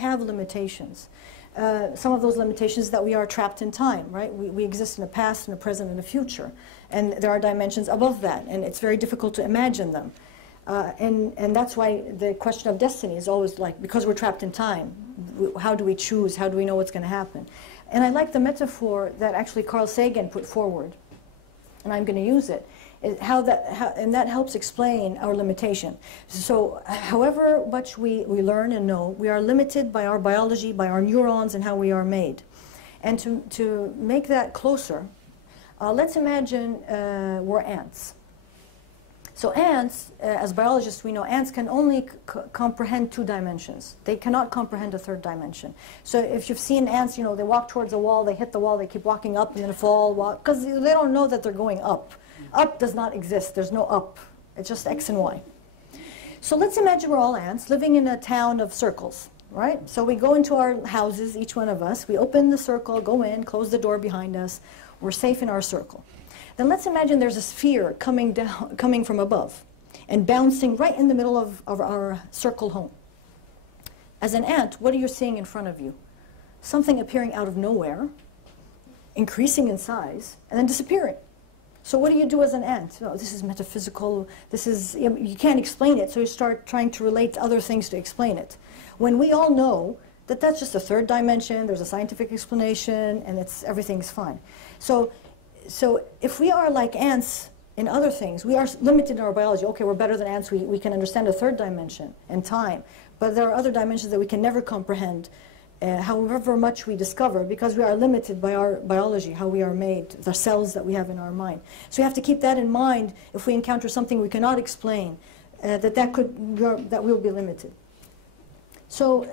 have limitations. Some of those limitations that we are trapped in time, right? We exist in a past and a present and a future. And there are dimensions above that, and it's very difficult to imagine them. And that's why the question of destiny is always like, because we're trapped in time, how do we choose? How do we know what's going to happen? And I like the metaphor that actually Carl Sagan put forward, and I'm going to use it. And that helps explain our limitation. So however much we learn and know, we are limited by our biology, by our neurons and how we are made. And to make that closer, let's imagine we're ants. So ants, as biologists we know, ants can only comprehend 2 dimensions. They cannot comprehend a 3rd dimension. So if you've seen ants, you know, they walk towards a wall, they hit the wall, they keep walking up and then fall, because they don't know that they're going up. Up does not exist. There's no up. It's just X and Y. So let's imagine we're all ants living in a town of circles, right? So we go into our houses, each one of us. We open the circle, go in, close the door behind us. We're safe in our circle. Then let's imagine there's a sphere coming from above and bouncing right in the middle of our circle home. As an ant, what are you seeing in front of you? Something appearing out of nowhere, increasing in size, and then disappearing. So what do you do as an ant? Oh, this is metaphysical, this is, you can't explain it, so you start trying to relate other things to explain it. When we all know that that's just a 3rd dimension, there's a scientific explanation, and everything's fine. So if we are like ants in other things, we are limited in our biology. Okay, we're better than ants, we can understand a 3rd dimension and time, but there are other dimensions that we can never comprehend, however much we discover, because we are limited by our biology, how we are made, the cells that we have in our mind. So we have to keep that in mind if we encounter something we cannot explain, that we'll be limited. So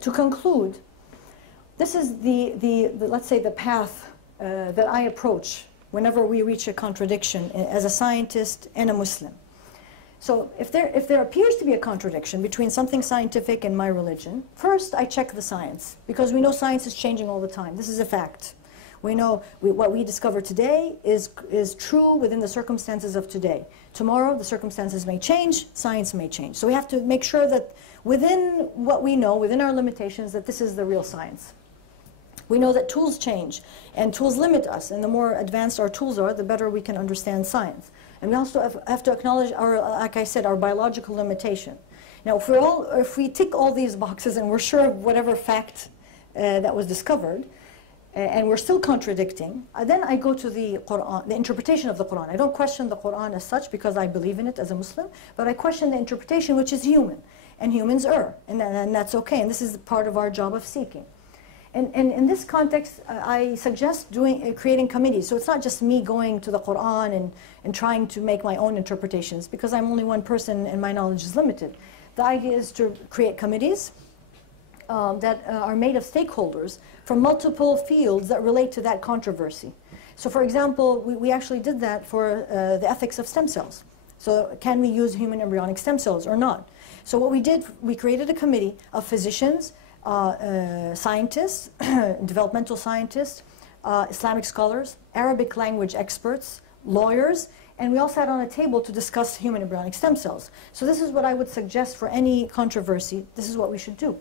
to conclude, this is let's say the path that I approach whenever we reach a contradiction as a scientist and a Muslim. So if there appears to be a contradiction between something scientific and my religion, first I check the science, because we know science is changing all the time. This is a fact. We know what we discover today is true within the circumstances of today. Tomorrow the circumstances may change, science may change. So we have to make sure that within what we know, within our limitations, that this is the real science. We know that tools change, and tools limit us, and the more advanced our tools are, the better we can understand science. And we also have to acknowledge like I said, our biological limitation. Now, if we tick all these boxes and we're sure of whatever fact that was discovered, and we're still contradicting, then I go to the Quran, the interpretation of the Quran. I don't question the Quran as such because I believe in it as a Muslim, but I question the interpretation, which is human, and humans err, and that's okay, and this is part of our job of seeking. And in this context, I suggest creating committees. So it's not just me going to the Quran and trying to make my own interpretations, because I'm only one person and my knowledge is limited. The idea is to create committees that are made of stakeholders from multiple fields that relate to that controversy. So for example, we actually did that for the ethics of stem cells. So can we use human embryonic stem cells or not? So what we did, we created a committee of physicians, scientists, developmental scientists, Islamic scholars, Arabic language experts, lawyers, and we all sat on a table to discuss human embryonic stem cells. So this is what I would suggest for any controversy. This is what we should do.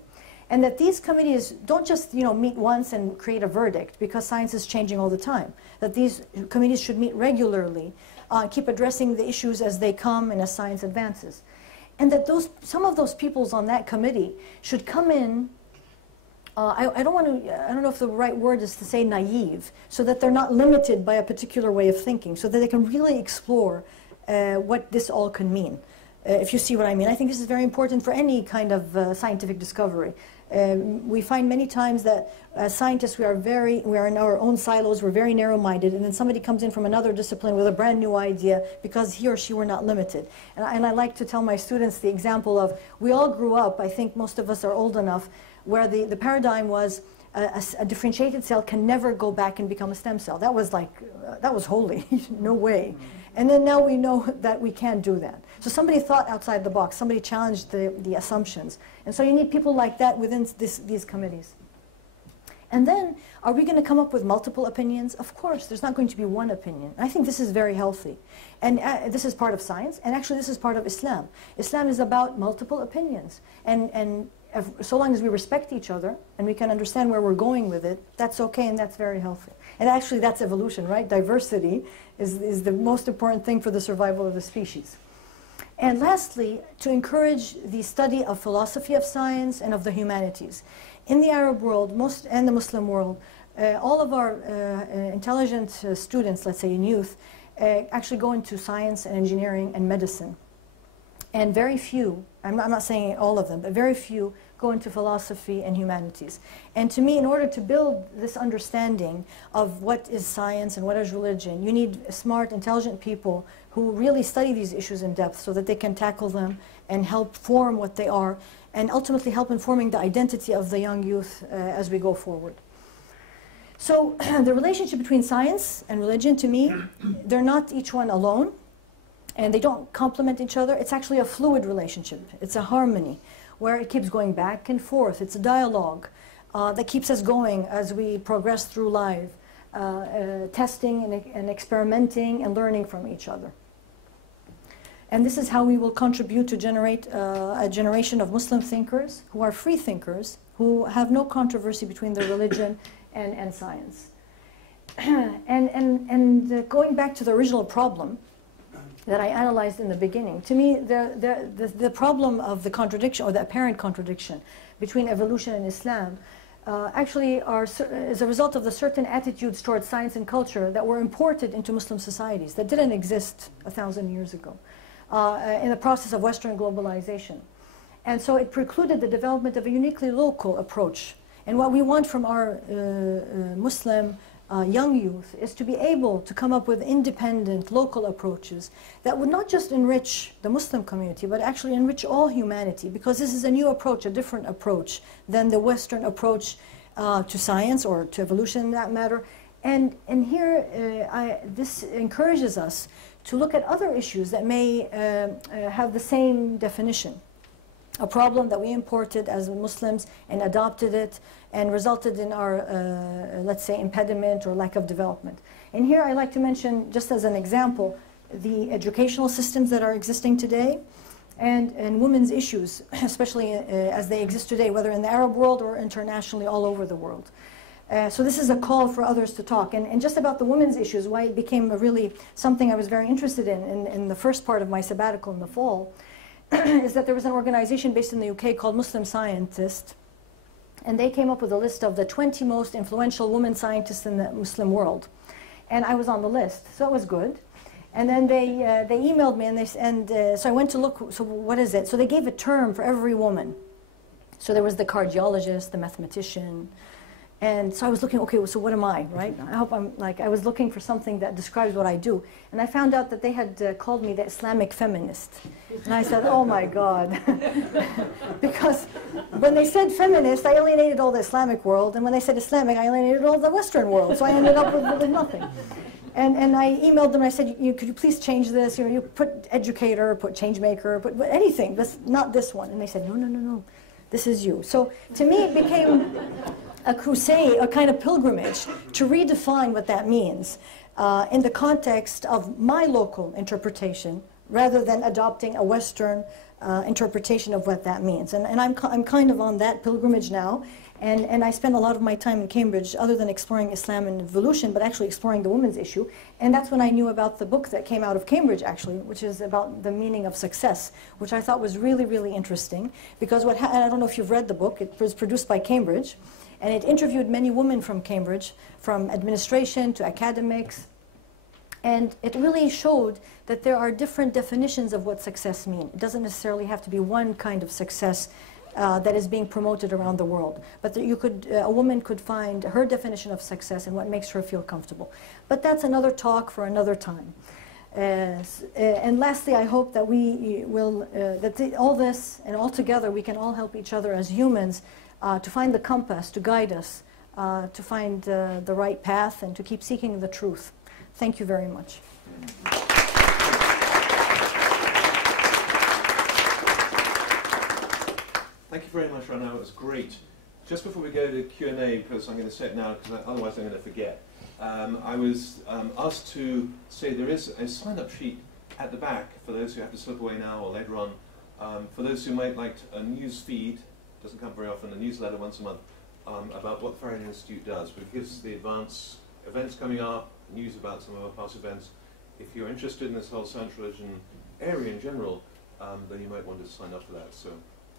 And that these committees don't just meet once and create a verdict, because science is changing all the time. That these committees should meet regularly, keep addressing the issues as they come and as science advances. And that some of those peoples on that committee should come in, I don't know if the right word is to say naive, so that they're not limited by a particular way of thinking, so that they can really explore what this all can mean. If you see what I mean. I think this is very important for any kind of scientific discovery. We find many times that as scientists we are in our own silos, we're very narrow-minded, and then somebody comes in from another discipline with a brand new idea because he or she were not limited. And I like to tell my students the example of, we all grew up, I think most of us are old enough, where the paradigm was a differentiated cell can never go back and become a stem cell. That was like, that was holy, no way. And then now we know that we can't do that. So somebody thought outside the box, somebody challenged the assumptions. And so you need people like that within these committees. And then, are we going to come up with multiple opinions? Of course, there's not going to be one opinion. I think this is very healthy. And this is part of science, and actually this is part of Islam. Islam is about multiple opinions. And so long as we respect each other, and we can understand where we're going with it, that's okay, and that's very healthy. And actually that's evolution, right? Diversity is the most important thing for the survival of the species. And lastly, to encourage the study of philosophy of science and of the humanities. In the Arab world and the Muslim world, all of our intelligent students, let's say in youth, actually go into science and engineering and medicine. And very few, I'm not saying all of them, but very few go into philosophy and humanities. And to me, in order to build this understanding of what is science and what is religion, you need smart, intelligent people who really study these issues in depth so that they can tackle them and help form what they are, and ultimately help in forming the identity of the young youth as we go forward. So the relationship between science and religion, to me, they're not each one alone, and they don't complement each other. It's actually a fluid relationship. It's a harmony where it keeps going back and forth. It's a dialogue that keeps us going as we progress through life, testing and experimenting and learning from each other. And this is how we will contribute to generate a generation of Muslim thinkers who are free thinkers, who have no controversy between their religion and science. And going back to the original problem that I analyzed in the beginning, to me the problem of the contradiction, or the apparent contradiction between evolution and Islam actually is a result of the certain attitudes towards science and culture that were imported into Muslim societies that didn't exist 1,000 years ago in the process of Western globalization. And so it precluded the development of a uniquely local approach. And what we want from our Muslim young youth is to be able to come up with independent local approaches that would not just enrich the Muslim community, but actually enrich all humanity, because this is a new approach, a different approach than the Western approach to science or to evolution in that matter. And here this encourages us to look at other issues that may have the same definition. A problem that we imported as Muslims and adopted it and resulted in our, let's say, impediment or lack of development. And here I like to mention, just as an example, the educational systems that are existing today and women's issues, especially as they exist today, whether in the Arab world or internationally all over the world. So this is a call for others to talk. And just about the women's issues, why it became really something I was very interested in the first part of my sabbatical in the fall, is that there was an organization based in the UK called Muslim Scientists, and they came up with a list of the 20 most influential women scientists in the Muslim world. And I was on the list, so it was good. And then they emailed me, so I went to look, so what is it? So they gave a term for every woman. So there was the cardiologist, the mathematician, And so I was looking, okay, well, so what am I, right? I hope I'm, like, I was looking for something that describes what I do. And I found out that they had called me the Islamic feminist. And I said, oh my God. Because when they said feminist, I alienated all the Islamic world. And when they said Islamic, I alienated all the Western world. So I ended up with nothing. And I emailed them and I said, could you please change this? You know, you put educator, put change maker, put anything, not this one. And they said, no, no, no, no, this is you. So to me, it became a crusade, a kind of pilgrimage to redefine what that means in the context of my local interpretation rather than adopting a Western interpretation of what that means. And I'm kind of on that pilgrimage now. And I spend a lot of my time in Cambridge, other than exploring Islam and evolution, but actually exploring the women's issue. And that's when I knew about the book that came out of Cambridge, actually, which is about the meaning of success, which I thought was really, really interesting. Because and I don't know if you've read the book, it was produced by Cambridge, and it interviewed many women from Cambridge, from administration to academics. And it really showed that there are different definitions of what success means. It doesn't necessarily have to be one kind of success that is being promoted around the world. But that you could, a woman could find her definition of success and what makes her feel comfortable. But that's another talk for another time. And lastly, I hope that we will, all this and all together, we can all help each other as humans to find the compass, to guide us, to find the right path and to keep seeking the truth. Thank you very much. Thank you very much, Rana. It was great. Just before we go to Q&A, because I'm going to say it now, because otherwise I'm going to forget. I was asked to say there is a sign-up sheet at the back for those who have to slip away now or later on. For those who might like a news feed, doesn't come very often, a newsletter once a month, about what the Faraday Institute does. But it gives the advanced events coming up, news about some of our past events. If you're interested in this whole science religion area in general, then you might want to sign up for that. So.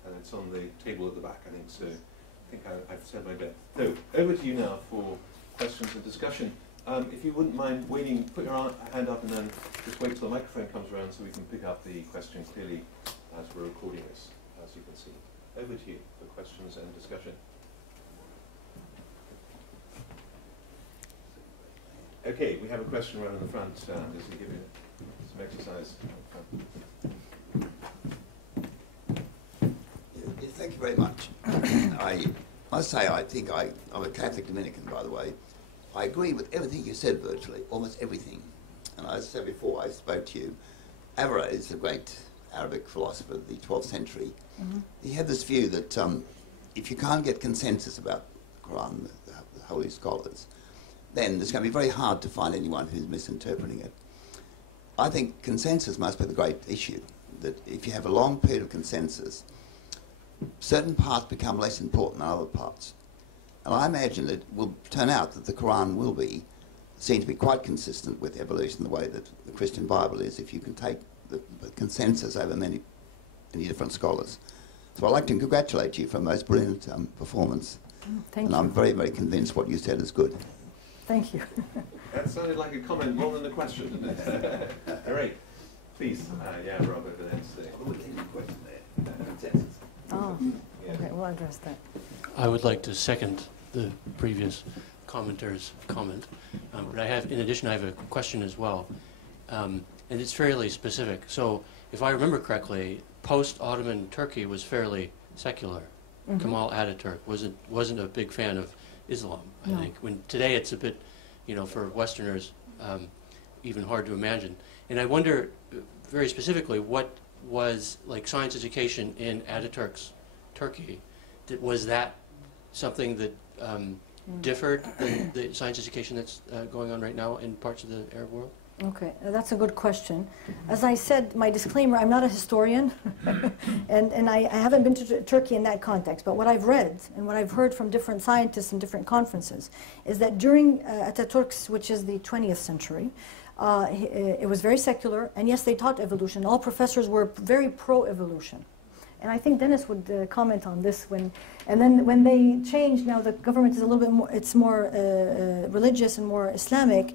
And it's on the table at the back, I think. So I think I've said my bit. So over to you now for questions and discussion. If you wouldn't mind waiting, put your hand up and then just wait till the microphone comes around so we can pick up the question clearly as we're recording this, as you can see. Over to you for questions and discussion. Okay, we have a question right in the front. Just to give you some exercise. Thank you very much. I must say, I think I'm a Catholic Dominican, by the way. I agree with everything you said virtually, almost everything. And as I said before, I spoke to you. Averroes, the great Arabic philosopher of the 12th century, he had this view that if you can't get consensus about the Quran, the holy scholars, then it's going to be very hard to find anyone who's misinterpreting it. I think consensus must be the great issue, that if you have a long period of consensus, certain parts become less important than other parts. And I imagine it will turn out that the Quran will be seen to be quite consistent with evolution the way that the Christian Bible is, if you can take the consensus over many different scholars. So I'd like to congratulate you for a most brilliant performance. Thank you. I'm very, very convinced what you said is good. Thank you. That sounded like a comment more than a question, didn't it? All right. Please. Yeah, Robert, but that's the question there. Consensus. Oh, okay, we'll address that. I would like to second the previous commenter's comment, but I have, in addition, I have a question as well, and it's fairly specific. So, if I remember correctly, post-Ottoman Turkey was fairly secular. Kemal Ataturk wasn't a big fan of Islam. I think when today it's a bit, for Westerners, even hard to imagine. And I wonder, very specifically, what was like science education in Ataturk's Turkey? Was that something that differed than the science education that's going on right now in parts of the Arab world? Okay, that's a good question. As I said, my disclaimer, I'm not a historian, and I haven't been to Turkey in that context, but what I've read and what I've heard from different scientists in different conferences is that during Ataturk's, which is the 20th century, it was very secular, and yes, they taught evolution. All professors were very pro-evolution. And I think Dennis would comment on this and then when they changed, now the government is a little bit more, it's more religious and more Islamic.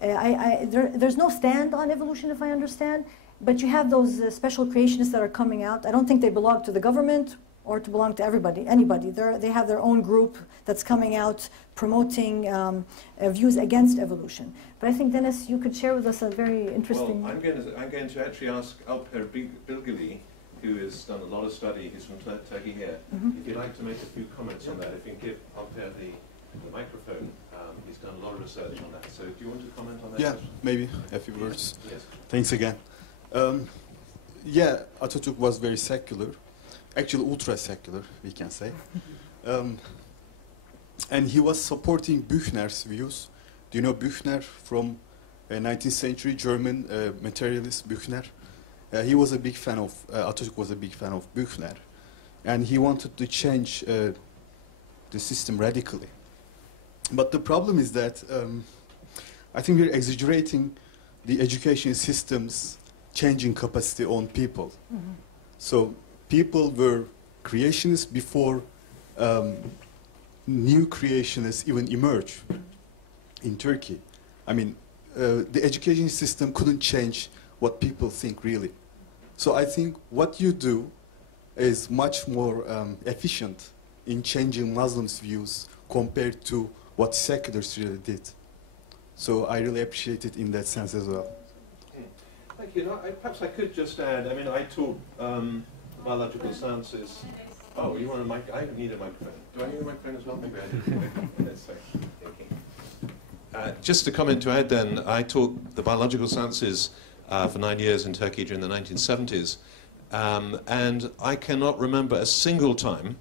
There's no stand on evolution, if I understand, but you have those special creationists that are coming out. I don't think they belong to the government or to belong to everybody, anybody. They have their own group that's coming out promoting views against evolution. But I think, Dennis, you could share with us a very interesting... Well, I'm going to actually ask Alper Bilgili, who has done a lot of study, he's from Turkey here, if you'd like to make a few comments on that. If you can give Alper the microphone, he's done a lot of research on that. So do you want to comment on that? Yeah, maybe a few words. Yes. Thanks again. Yeah, Atatürk was very secular, actually ultra-secular, we can say. And he was supporting Büchner's views. Do you know Büchner from 19th century German materialist Büchner? He was a big fan of, Atatürk was a big fan of Büchner. And he wanted to change the system radically. But the problem is that I think we're exaggerating the education system's changing capacity on people. So people were creationists before new creationists even emerged in Turkey. I mean, the education system couldn't change what people think really. So I think what you do is much more efficient in changing Muslims' views compared to what secularists really did. So I really appreciate it in that sense as well. Thank you. Perhaps I could just add, I mean, I taught biological sciences. Oh, you want a mic? I need a microphone. Do I need a microphone as well? Maybe I do. Yes, just a comment to add then, I taught the biological sciences for 9 years in Turkey during the 1970s. And I cannot remember a single time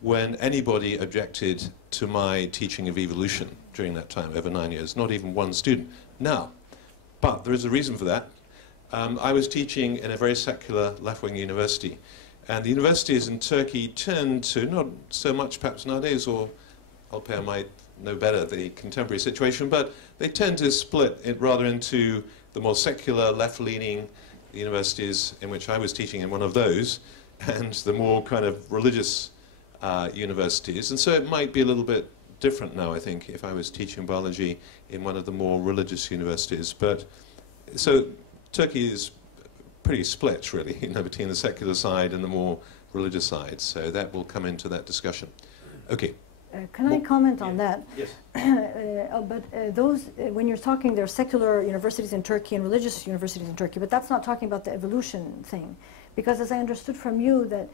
when anybody objected to my teaching of evolution during that time, over 9 years, not even one student. Now, but there is a reason for that. I was teaching in a very secular left-wing university, and the universities in Turkey tend to, not so much perhaps nowadays, or Alper might know better the contemporary situation, but they tend to split it rather into the more secular left-leaning universities, in which I was teaching in one of those, and the more kind of religious universities. And so it might be a little bit different now, I think, if I was teaching biology in one of the more religious universities. But so Turkey is pretty split, really, you know, between the secular side and the more religious side. So that will come into that discussion. Okay. Can I comment on that? Yes. Those, when you're talking, there are secular universities in Turkey and religious universities in Turkey, but that's not talking about the evolution thing. Because as I understood from you, that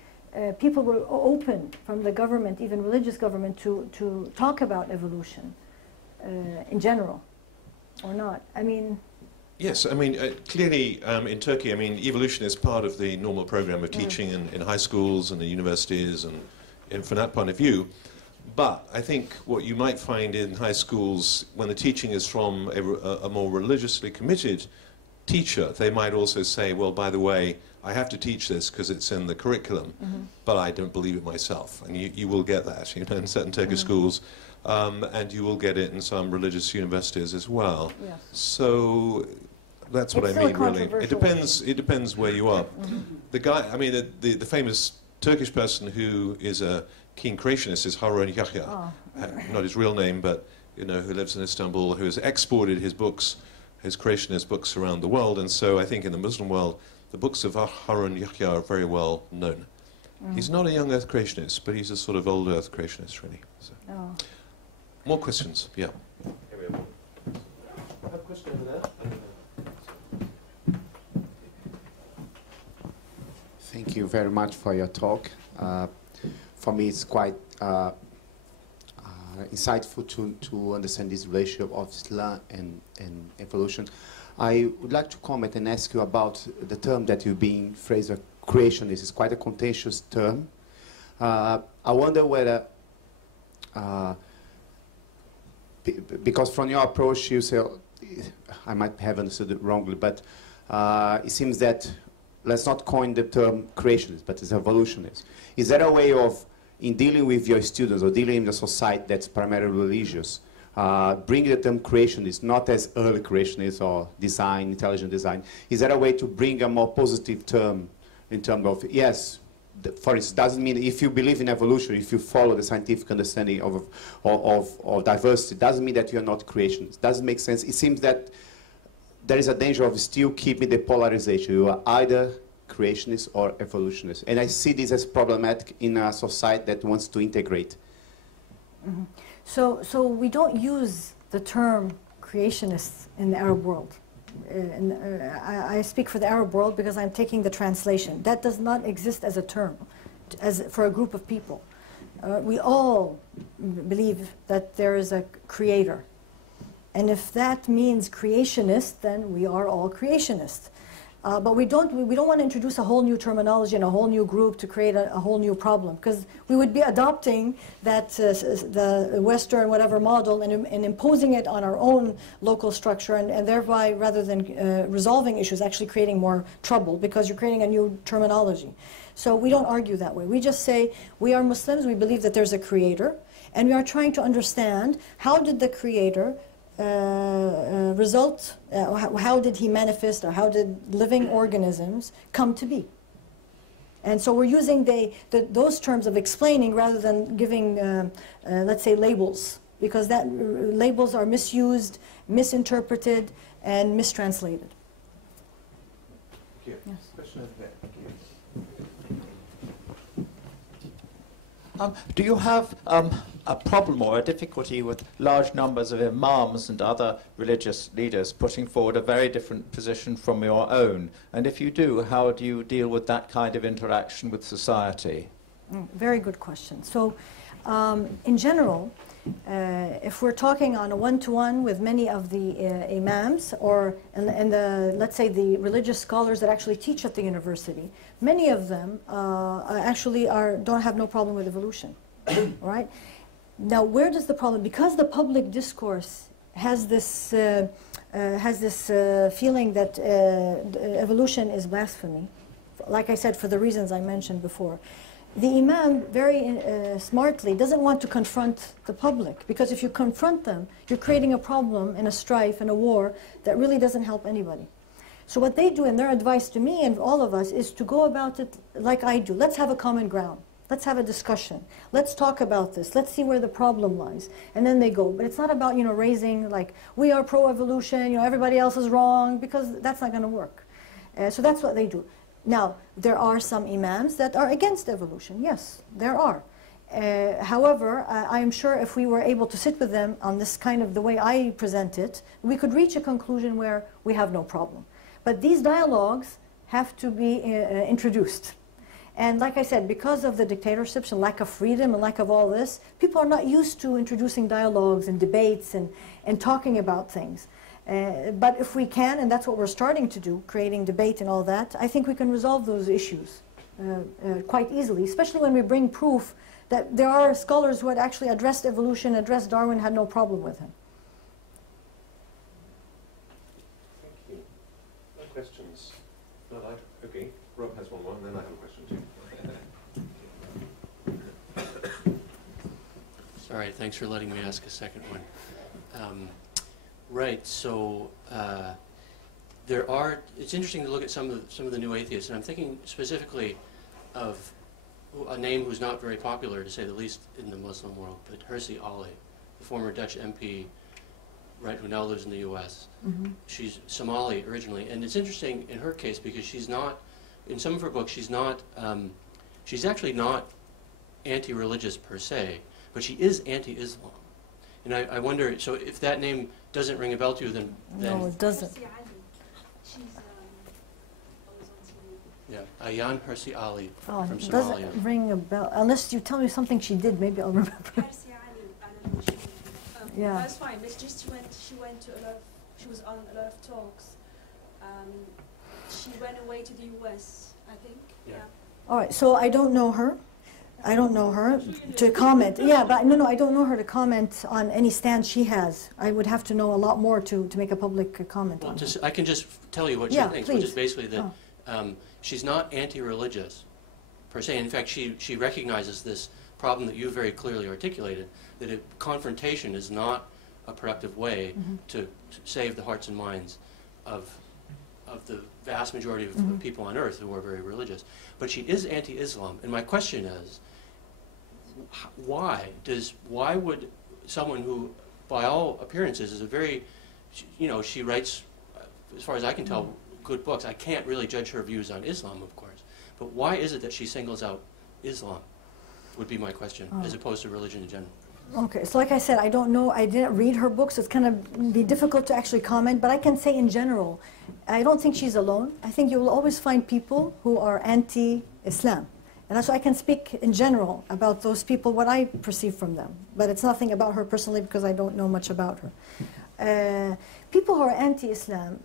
people were open from the government, even religious government, to talk about evolution in general, or not? I mean... Yes, I mean, clearly in Turkey, I mean, evolution is part of the normal program of teaching in high schools and the universities, and from that point of view. But I think what you might find in high schools, when the teaching is from a more religiously committed teacher, they might also say, well, by the way, I have to teach this because it's in the curriculum, but I don't believe it myself. And you will get that, you know, in certain Turkish schools, and you will get it in some religious universities as well. Yes. So that's what I mean, really. It depends where you are. The guy, I mean, the famous Turkish person who is a keen creationist is Harun Yahya, not his real name, but you know, who lives in Istanbul, who has exported his books, his creationist books around the world. And so I think in the Muslim world, the books of Harun Yahya are very well known. He's not a young Earth creationist, but he's a sort of old Earth creationist, really. So. More questions? Yeah. Here we have I have a question over there. Thank you very much for your talk. For me, it's quite insightful to understand this relationship of Islam and evolution. I would like to comment and ask you about the term that you've been phrased as creationist. It's quite a contentious term. I wonder whether, because from your approach you say, I might have understood it wrongly, but it seems that let's not coin the term creationist, but it's evolutionist. Is there a way of, in dealing with your students or dealing in the society that's primarily religious, bring the term creationist, not as early creationist or design, intelligent design. Is there a way to bring a more positive term in terms of, yes, for instance, doesn't mean if you believe in evolution, if you follow the scientific understanding of diversity, doesn't mean that you're not creationist. Doesn't make sense. It seems that there is a danger of still keeping the polarization. You are either creationist or evolutionist. And I see this as problematic in a society that wants to integrate. Mm-hmm. So we don't use the term creationists in the Arab world. I speak for the Arab world because I'm taking the translation. That does not exist as a term, as for a group of people. We all believe that there is a creator. And if that means creationist, then we are all creationists. But we don't want to introduce a whole new terminology and a whole new group to create a whole new problem, because we would be adopting that the Western whatever model and imposing it on our own local structure, and thereby, rather than resolving issues, actually creating more trouble, because you're creating a new terminology. So we don't argue that way. We just say we are Muslims, we believe that there's a creator, and we are trying to understand how did the creator how did he manifest, or how did living organisms come to be? And so we're using those terms of explaining rather than giving, let's say, labels, because labels are misused, misinterpreted, and mistranslated. Thank you. Yes. Question over there. Thank you. Do you have a problem or a difficulty with large numbers of imams and other religious leaders putting forward a very different position from your own? And if you do, how do you deal with that kind of interaction with society? Very good question. So, in general, if we're talking on a one-to-one with many of the imams, or let's say the religious scholars that actually teach at the university, many of them actually don't have no problem with evolution, right? Now, where does the problem? Because the public discourse has this feeling that evolution is blasphemy, like I said, for the reasons I mentioned before. The imam very smartly doesn't want to confront the public, because if you confront them, you're creating a problem and a strife and a war that really doesn't help anybody. So what they do, and their advice to me and all of us, is to go about it like I do. Let's have a common ground. Let's have a discussion. Let's talk about this. Let's see where the problem lies. And then they go. But it's not about, raising like, we are pro-evolution, everybody else is wrong, because that's not going to work. So that's what they do. Now, there are some imams that are against evolution. Yes, there are. However, I am sure if we were able to sit with them on this kind of the way I present it, we could reach a conclusion where we have no problem. But these dialogues have to be introduced. And like I said, because of the dictatorships and lack of freedom and lack of all this, people are not used to introducing dialogues and debates and talking about things. But if we can, and that's what we're starting to do, creating debate and all that, I think we can resolve those issues quite easily, especially when we bring proof that there are scholars who had actually addressed evolution, addressed Darwin, had no problem with him. Thank you. No questions? No, okay. Rob has one more, and then I have a question too. Sorry, thanks for letting me ask a second one. Right, so it's interesting to look at some of the new atheists, and I'm thinking specifically of a name who's not very popular, to say the least, in the Muslim world, but Hirsi Ali, the former Dutch MP, right, who now lives in the U.S. Mm-hmm. She's Somali originally, and it's interesting in her case because she's not, in some of her books, she's actually not anti-religious per se, but she is anti-Islam. And I wonder, so if that name doesn't ring a bell to you, then No, it doesn't. Yeah, Ayaan Hirsi Ali Oh, from it Somalia. doesn't ring a bell. Unless you tell me something she did, maybe I'll remember. Yeah. That's fine. But just she went to she was on a lot of talks. She went away to the US, I think. Yeah. All right, so I don't know her. I don't know her to comment. Yeah, but no, I don't know her to comment on any stand she has. I would have to know a lot more to make a public comment on her. I can just tell you what she thinks, which is basically that she's not anti-religious per se. In fact, she recognizes this problem that you very clearly articulated, that confrontation is not a productive way to save the hearts and minds of the vast majority of people on earth who are very religious. But she is anti-Islam, and my question is, why would someone who, by all appearances, is a very, she writes, as far as I can tell, good books. I can't really judge her views on Islam, of course. But why is it that she singles out Islam, would be my question, as opposed to religion in general? Okay, so like I said, I don't know, I didn't read her books, it's kind of be difficult to actually comment, but I can say in general, I don't think she's alone. I think you will always find people who are anti-Islam. And that's why I can speak in general about those people, what I perceive from them. But it's nothing about her personally because I don't know much about her. People who are anti-Islam,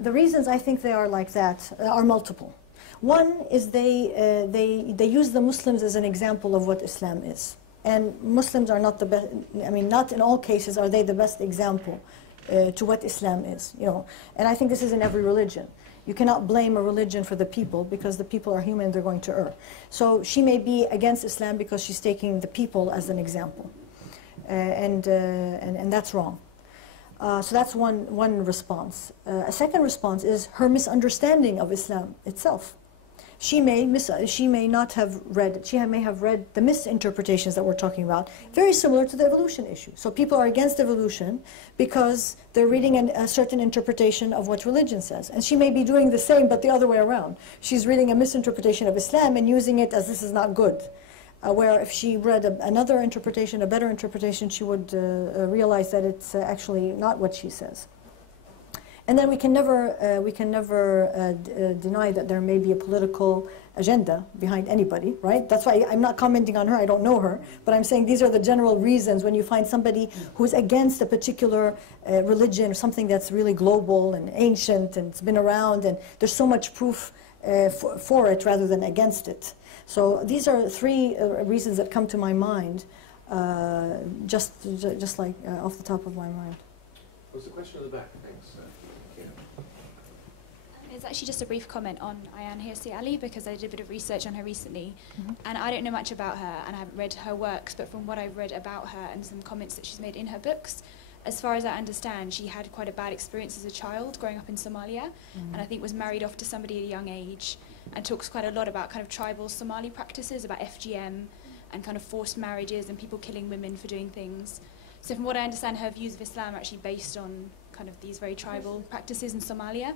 the reasons I think they are like that are multiple. One is they use the Muslims as an example of what Islam is. And Muslims are not the best, I mean, not in all cases are they the best example to what Islam is, you know. And I think this is in every religion. You cannot blame a religion for the people because the people are human, they're going to err. So she may be against Islam because she's taking the people as an example. And that's wrong. So that's one response. A second response is her misunderstanding of Islam itself. She may not have read, she may have read the misinterpretations that we're talking about, very similar to the evolution issue. So people are against evolution because they're reading a certain interpretation of what religion says. And she may be doing the same, but the other way around. She's reading a misinterpretation of Islam and using it as this is not good. Where if she read another interpretation, a better interpretation, she would realize that it's actually not what she says. And then we can never deny that there may be a political agenda behind anybody, right? That's why I'm not commenting on her, I don't know her, but I'm saying these are the general reasons when you find somebody who's against a particular religion or something that's really global and ancient and it's been around and there's so much proof for it rather than against it. So these are three reasons that come to my mind, just like off the top of my mind. Was the question in the back? Thanks. It's actually just a brief comment on Ayaan Hirsi Ali because I did a bit of research on her recently, and I don't know much about her and I haven't read her works, but from what I've read about her and some comments that she's made in her books, as far as I understand, she had quite a bad experience as a child growing up in Somalia, and I think was married off to somebody at a young age, and talks quite a lot about kind of tribal Somali practices, about FGM and kind of forced marriages and people killing women for doing things. So from what I understand, her views of Islam are actually based on kind of these very tribal practices in Somalia.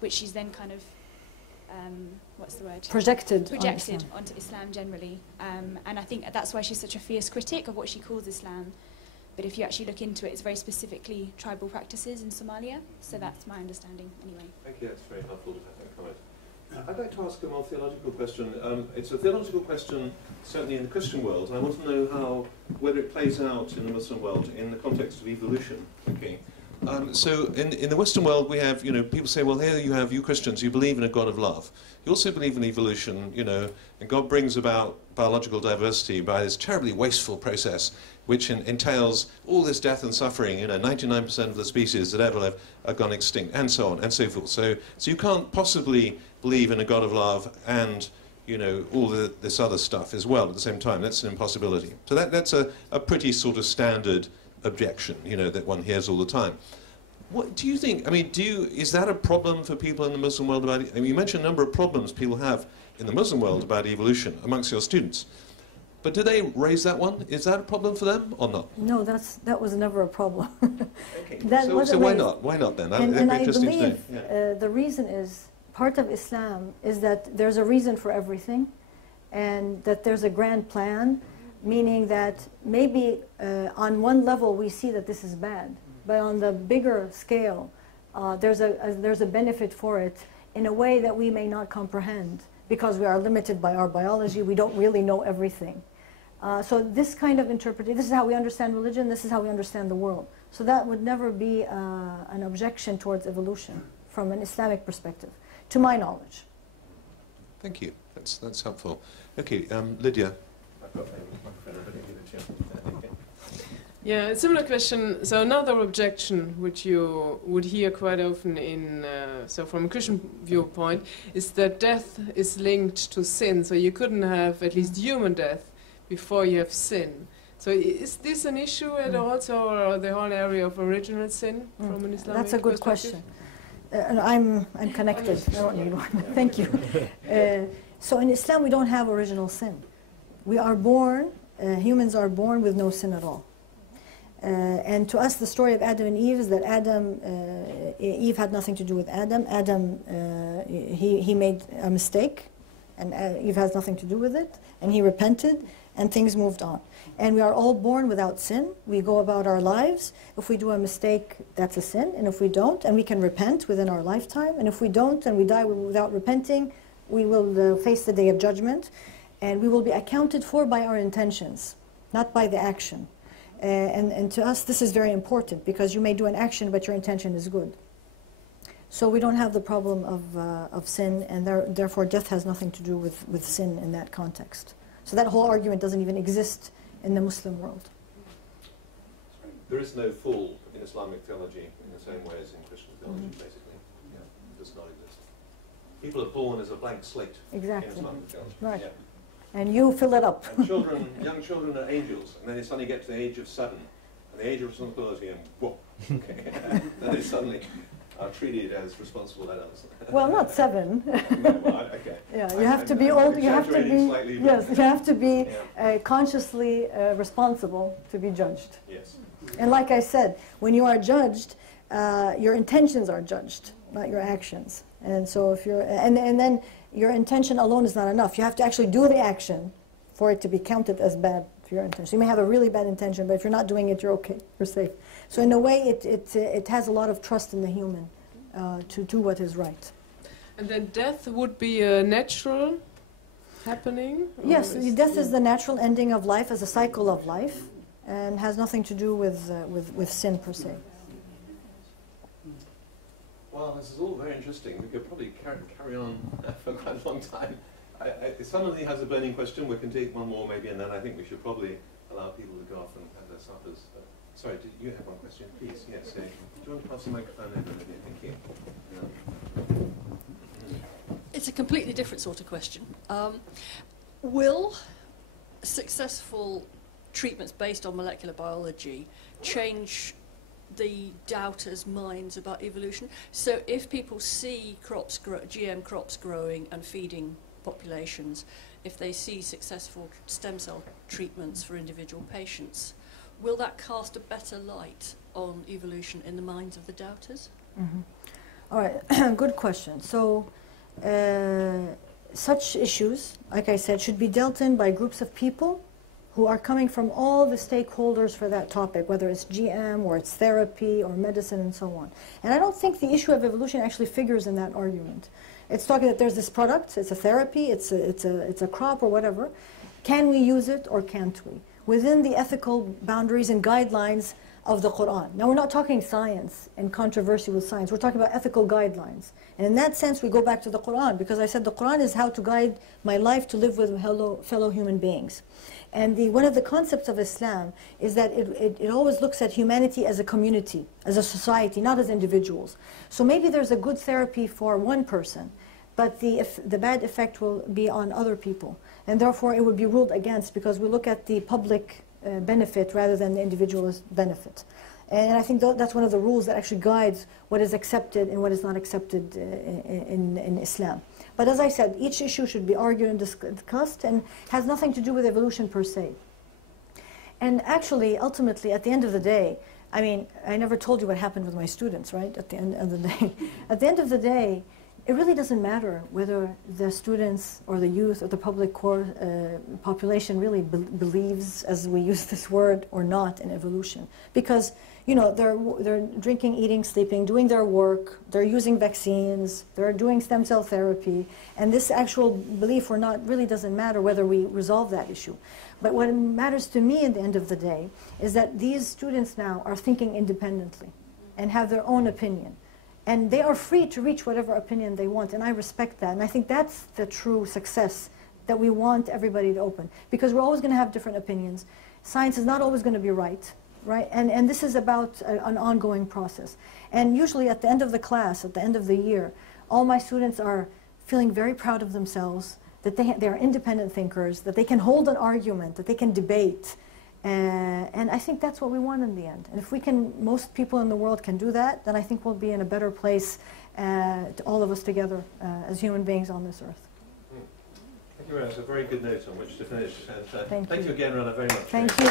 Which she's then kind of, what's the word? Projected onto Islam generally. And I think that's why she's such a fierce critic of what she calls Islam. But if you actually look into it, it's very specifically tribal practices in Somalia. So that's my understanding anyway. Thank you, that's very helpful to have that comment. I'd like to ask a more theological question. It's a theological question, certainly in the Christian world, and I want to know whether it plays out in the Muslim world in the context of evolution. Okay. So in the Western world, we have, people say, well, here you Christians, you believe in a God of love. You also believe in evolution, and God brings about biological diversity by this terribly wasteful process, which entails all this death and suffering, 99% of the species that ever have gone extinct, and so on and so forth. So you can't possibly believe in a God of love and, all this other stuff as well at the same time. That's an impossibility. So that's a pretty sort of standard objection, that one hears all the time. What do you think? I mean, is that a problem for people in the Muslim world about? I mean, you mentioned a number of problems people have in the Muslim world about evolution amongst your students, but do they raise that one? Is that a problem for them or not? No, that was never a problem. Okay. So why not? Why not then? And I believe the reason is part of Islam is that there's a reason for everything, and that there's a grand plan. Meaning that maybe on one level we see that this is bad, but on the bigger scale, there's a benefit for it in a way that we may not comprehend because we are limited by our biology. We don't really know everything. So this kind of interpretation, this is how we understand religion, this is how we understand the world. So that would never be an objection towards evolution from an Islamic perspective, to my knowledge. Thank you. That's helpful. Okay, Lydia. Yeah, a similar question. So another objection which you would hear quite often so from a Christian viewpoint, is that death is linked to sin. So you couldn't have at least human death before you have sin. So is this an issue at all, or the whole area of original sin from an Islamic That's a good question. And I'm connected. I don't need one. Thank you. So in Islam we don't have original sin. We are born, humans are born with no sin at all. And to us, the story of Adam and Eve is that Eve had nothing to do with Adam. He made a mistake, and Eve has nothing to do with it, and he repented, and things moved on. And we are all born without sin. We go about our lives. If we do a mistake, that's a sin, and if we don't, and we can repent within our lifetime, and if we don't, and we die without repenting, we will face the day of judgment, and we will be accounted for by our intentions, not by the action. And to us, this is very important, because you may do an action, but your intention is good. So we don't have the problem of sin, and therefore death has nothing to do with sin in that context. So that whole argument doesn't even exist in the Muslim world. There is no fall in Islamic theology in the same way as in Christian theology, basically. Yeah, it does not exist. People are born as a blank slate Exactly. in Islamic theology. Right. Yeah. And you fill it up. And young children are angels, and then they suddenly get to the age of 7, and the age of responsibility, and whoa, okay, then they suddenly are treated as responsible adults. Well, not 7. Okay. Yeah, you have to be old. You have to be slightly, yes. You have to be yeah. consciously responsible to be judged. Yes. And like I said, when you are judged, your intentions are judged, not your actions. And so if you're and then your intention alone is not enough. You have to actually do the action for it to be counted as bad for your intention. You may have a really bad intention, but if you're not doing it, you're okay. You're safe. So in a way, it has a lot of trust in the human to do what is right. And then death would be a natural happening? Yes, death is the natural ending of life, as a cycle of life, and has nothing to do with sin per se. Well, this is all very interesting. We could probably carry on for quite a long time. If somebody has a burning question, we can take one more maybe, and then I think we should probably allow people to go off and have their suppers. Sorry, did you have one question? Please, yes. Do you want to pass the microphone over? Thank you. It's a completely different sort of question. Will successful treatments based on molecular biology change the doubters' minds about evolution? So if people see GM crops growing and feeding populations, if they see successful stem cell treatments for individual patients, will that cast a better light on evolution in the minds of the doubters? Mm-hmm. All right, good question. So such issues, like I said, should be dealt in by groups of people who are coming from all the stakeholders for that topic, whether it's GM or it's therapy or medicine and so on. And I don't think the issue of evolution actually figures in that argument. It's talking that there's this product, it's a therapy, it's a crop or whatever. Can we use it or can't we? Within the ethical boundaries and guidelines of the Quran. Now we're not talking science and controversy with science, we're talking about ethical guidelines. And in that sense we go back to the Quran, because I said the Quran is how to guide my life to live with fellow human beings. And one of the concepts of Islam is that it always looks at humanity as a community, as a society, not as individuals. So maybe there's a good therapy for one person, but the bad effect will be on other people. And therefore it would be ruled against, because we look at the public benefit rather than the individual's benefit. And I think that's one of the rules that actually guides what is accepted and what is not accepted in Islam. But as I said, each issue should be argued and discussed, and has nothing to do with evolution per se. And actually, ultimately, at the end of the day, I mean, I never told you what happened with my students, right, at the end of the day. At the end of the day, it really doesn't matter whether the students or the youth or the public population really believes, as we use this word, or not in evolution. Because, you know, they're drinking, eating, sleeping, doing their work, they're using vaccines, they're doing stem cell therapy, and this actual belief or not really doesn't matter whether we resolve that issue. But what matters to me at the end of the day is that these students now are thinking independently and have their own opinion. And they are free to reach whatever opinion they want, and I respect that. And I think that's the true success that we want everybody to open. Because we're always going to have different opinions. Science is not always going to be right? And this is about an ongoing process. And usually at the end of the class, at the end of the year, all my students are feeling very proud of themselves, that they are independent thinkers, that they can hold an argument, that they can debate. And I think that's what we want in the end. And if most people in the world can do that, then I think we'll be in a better place, all of us together as human beings on this earth. Thank you, Rana. That's a very good note on which to finish. And thank you again, Rana, very much. Thank you.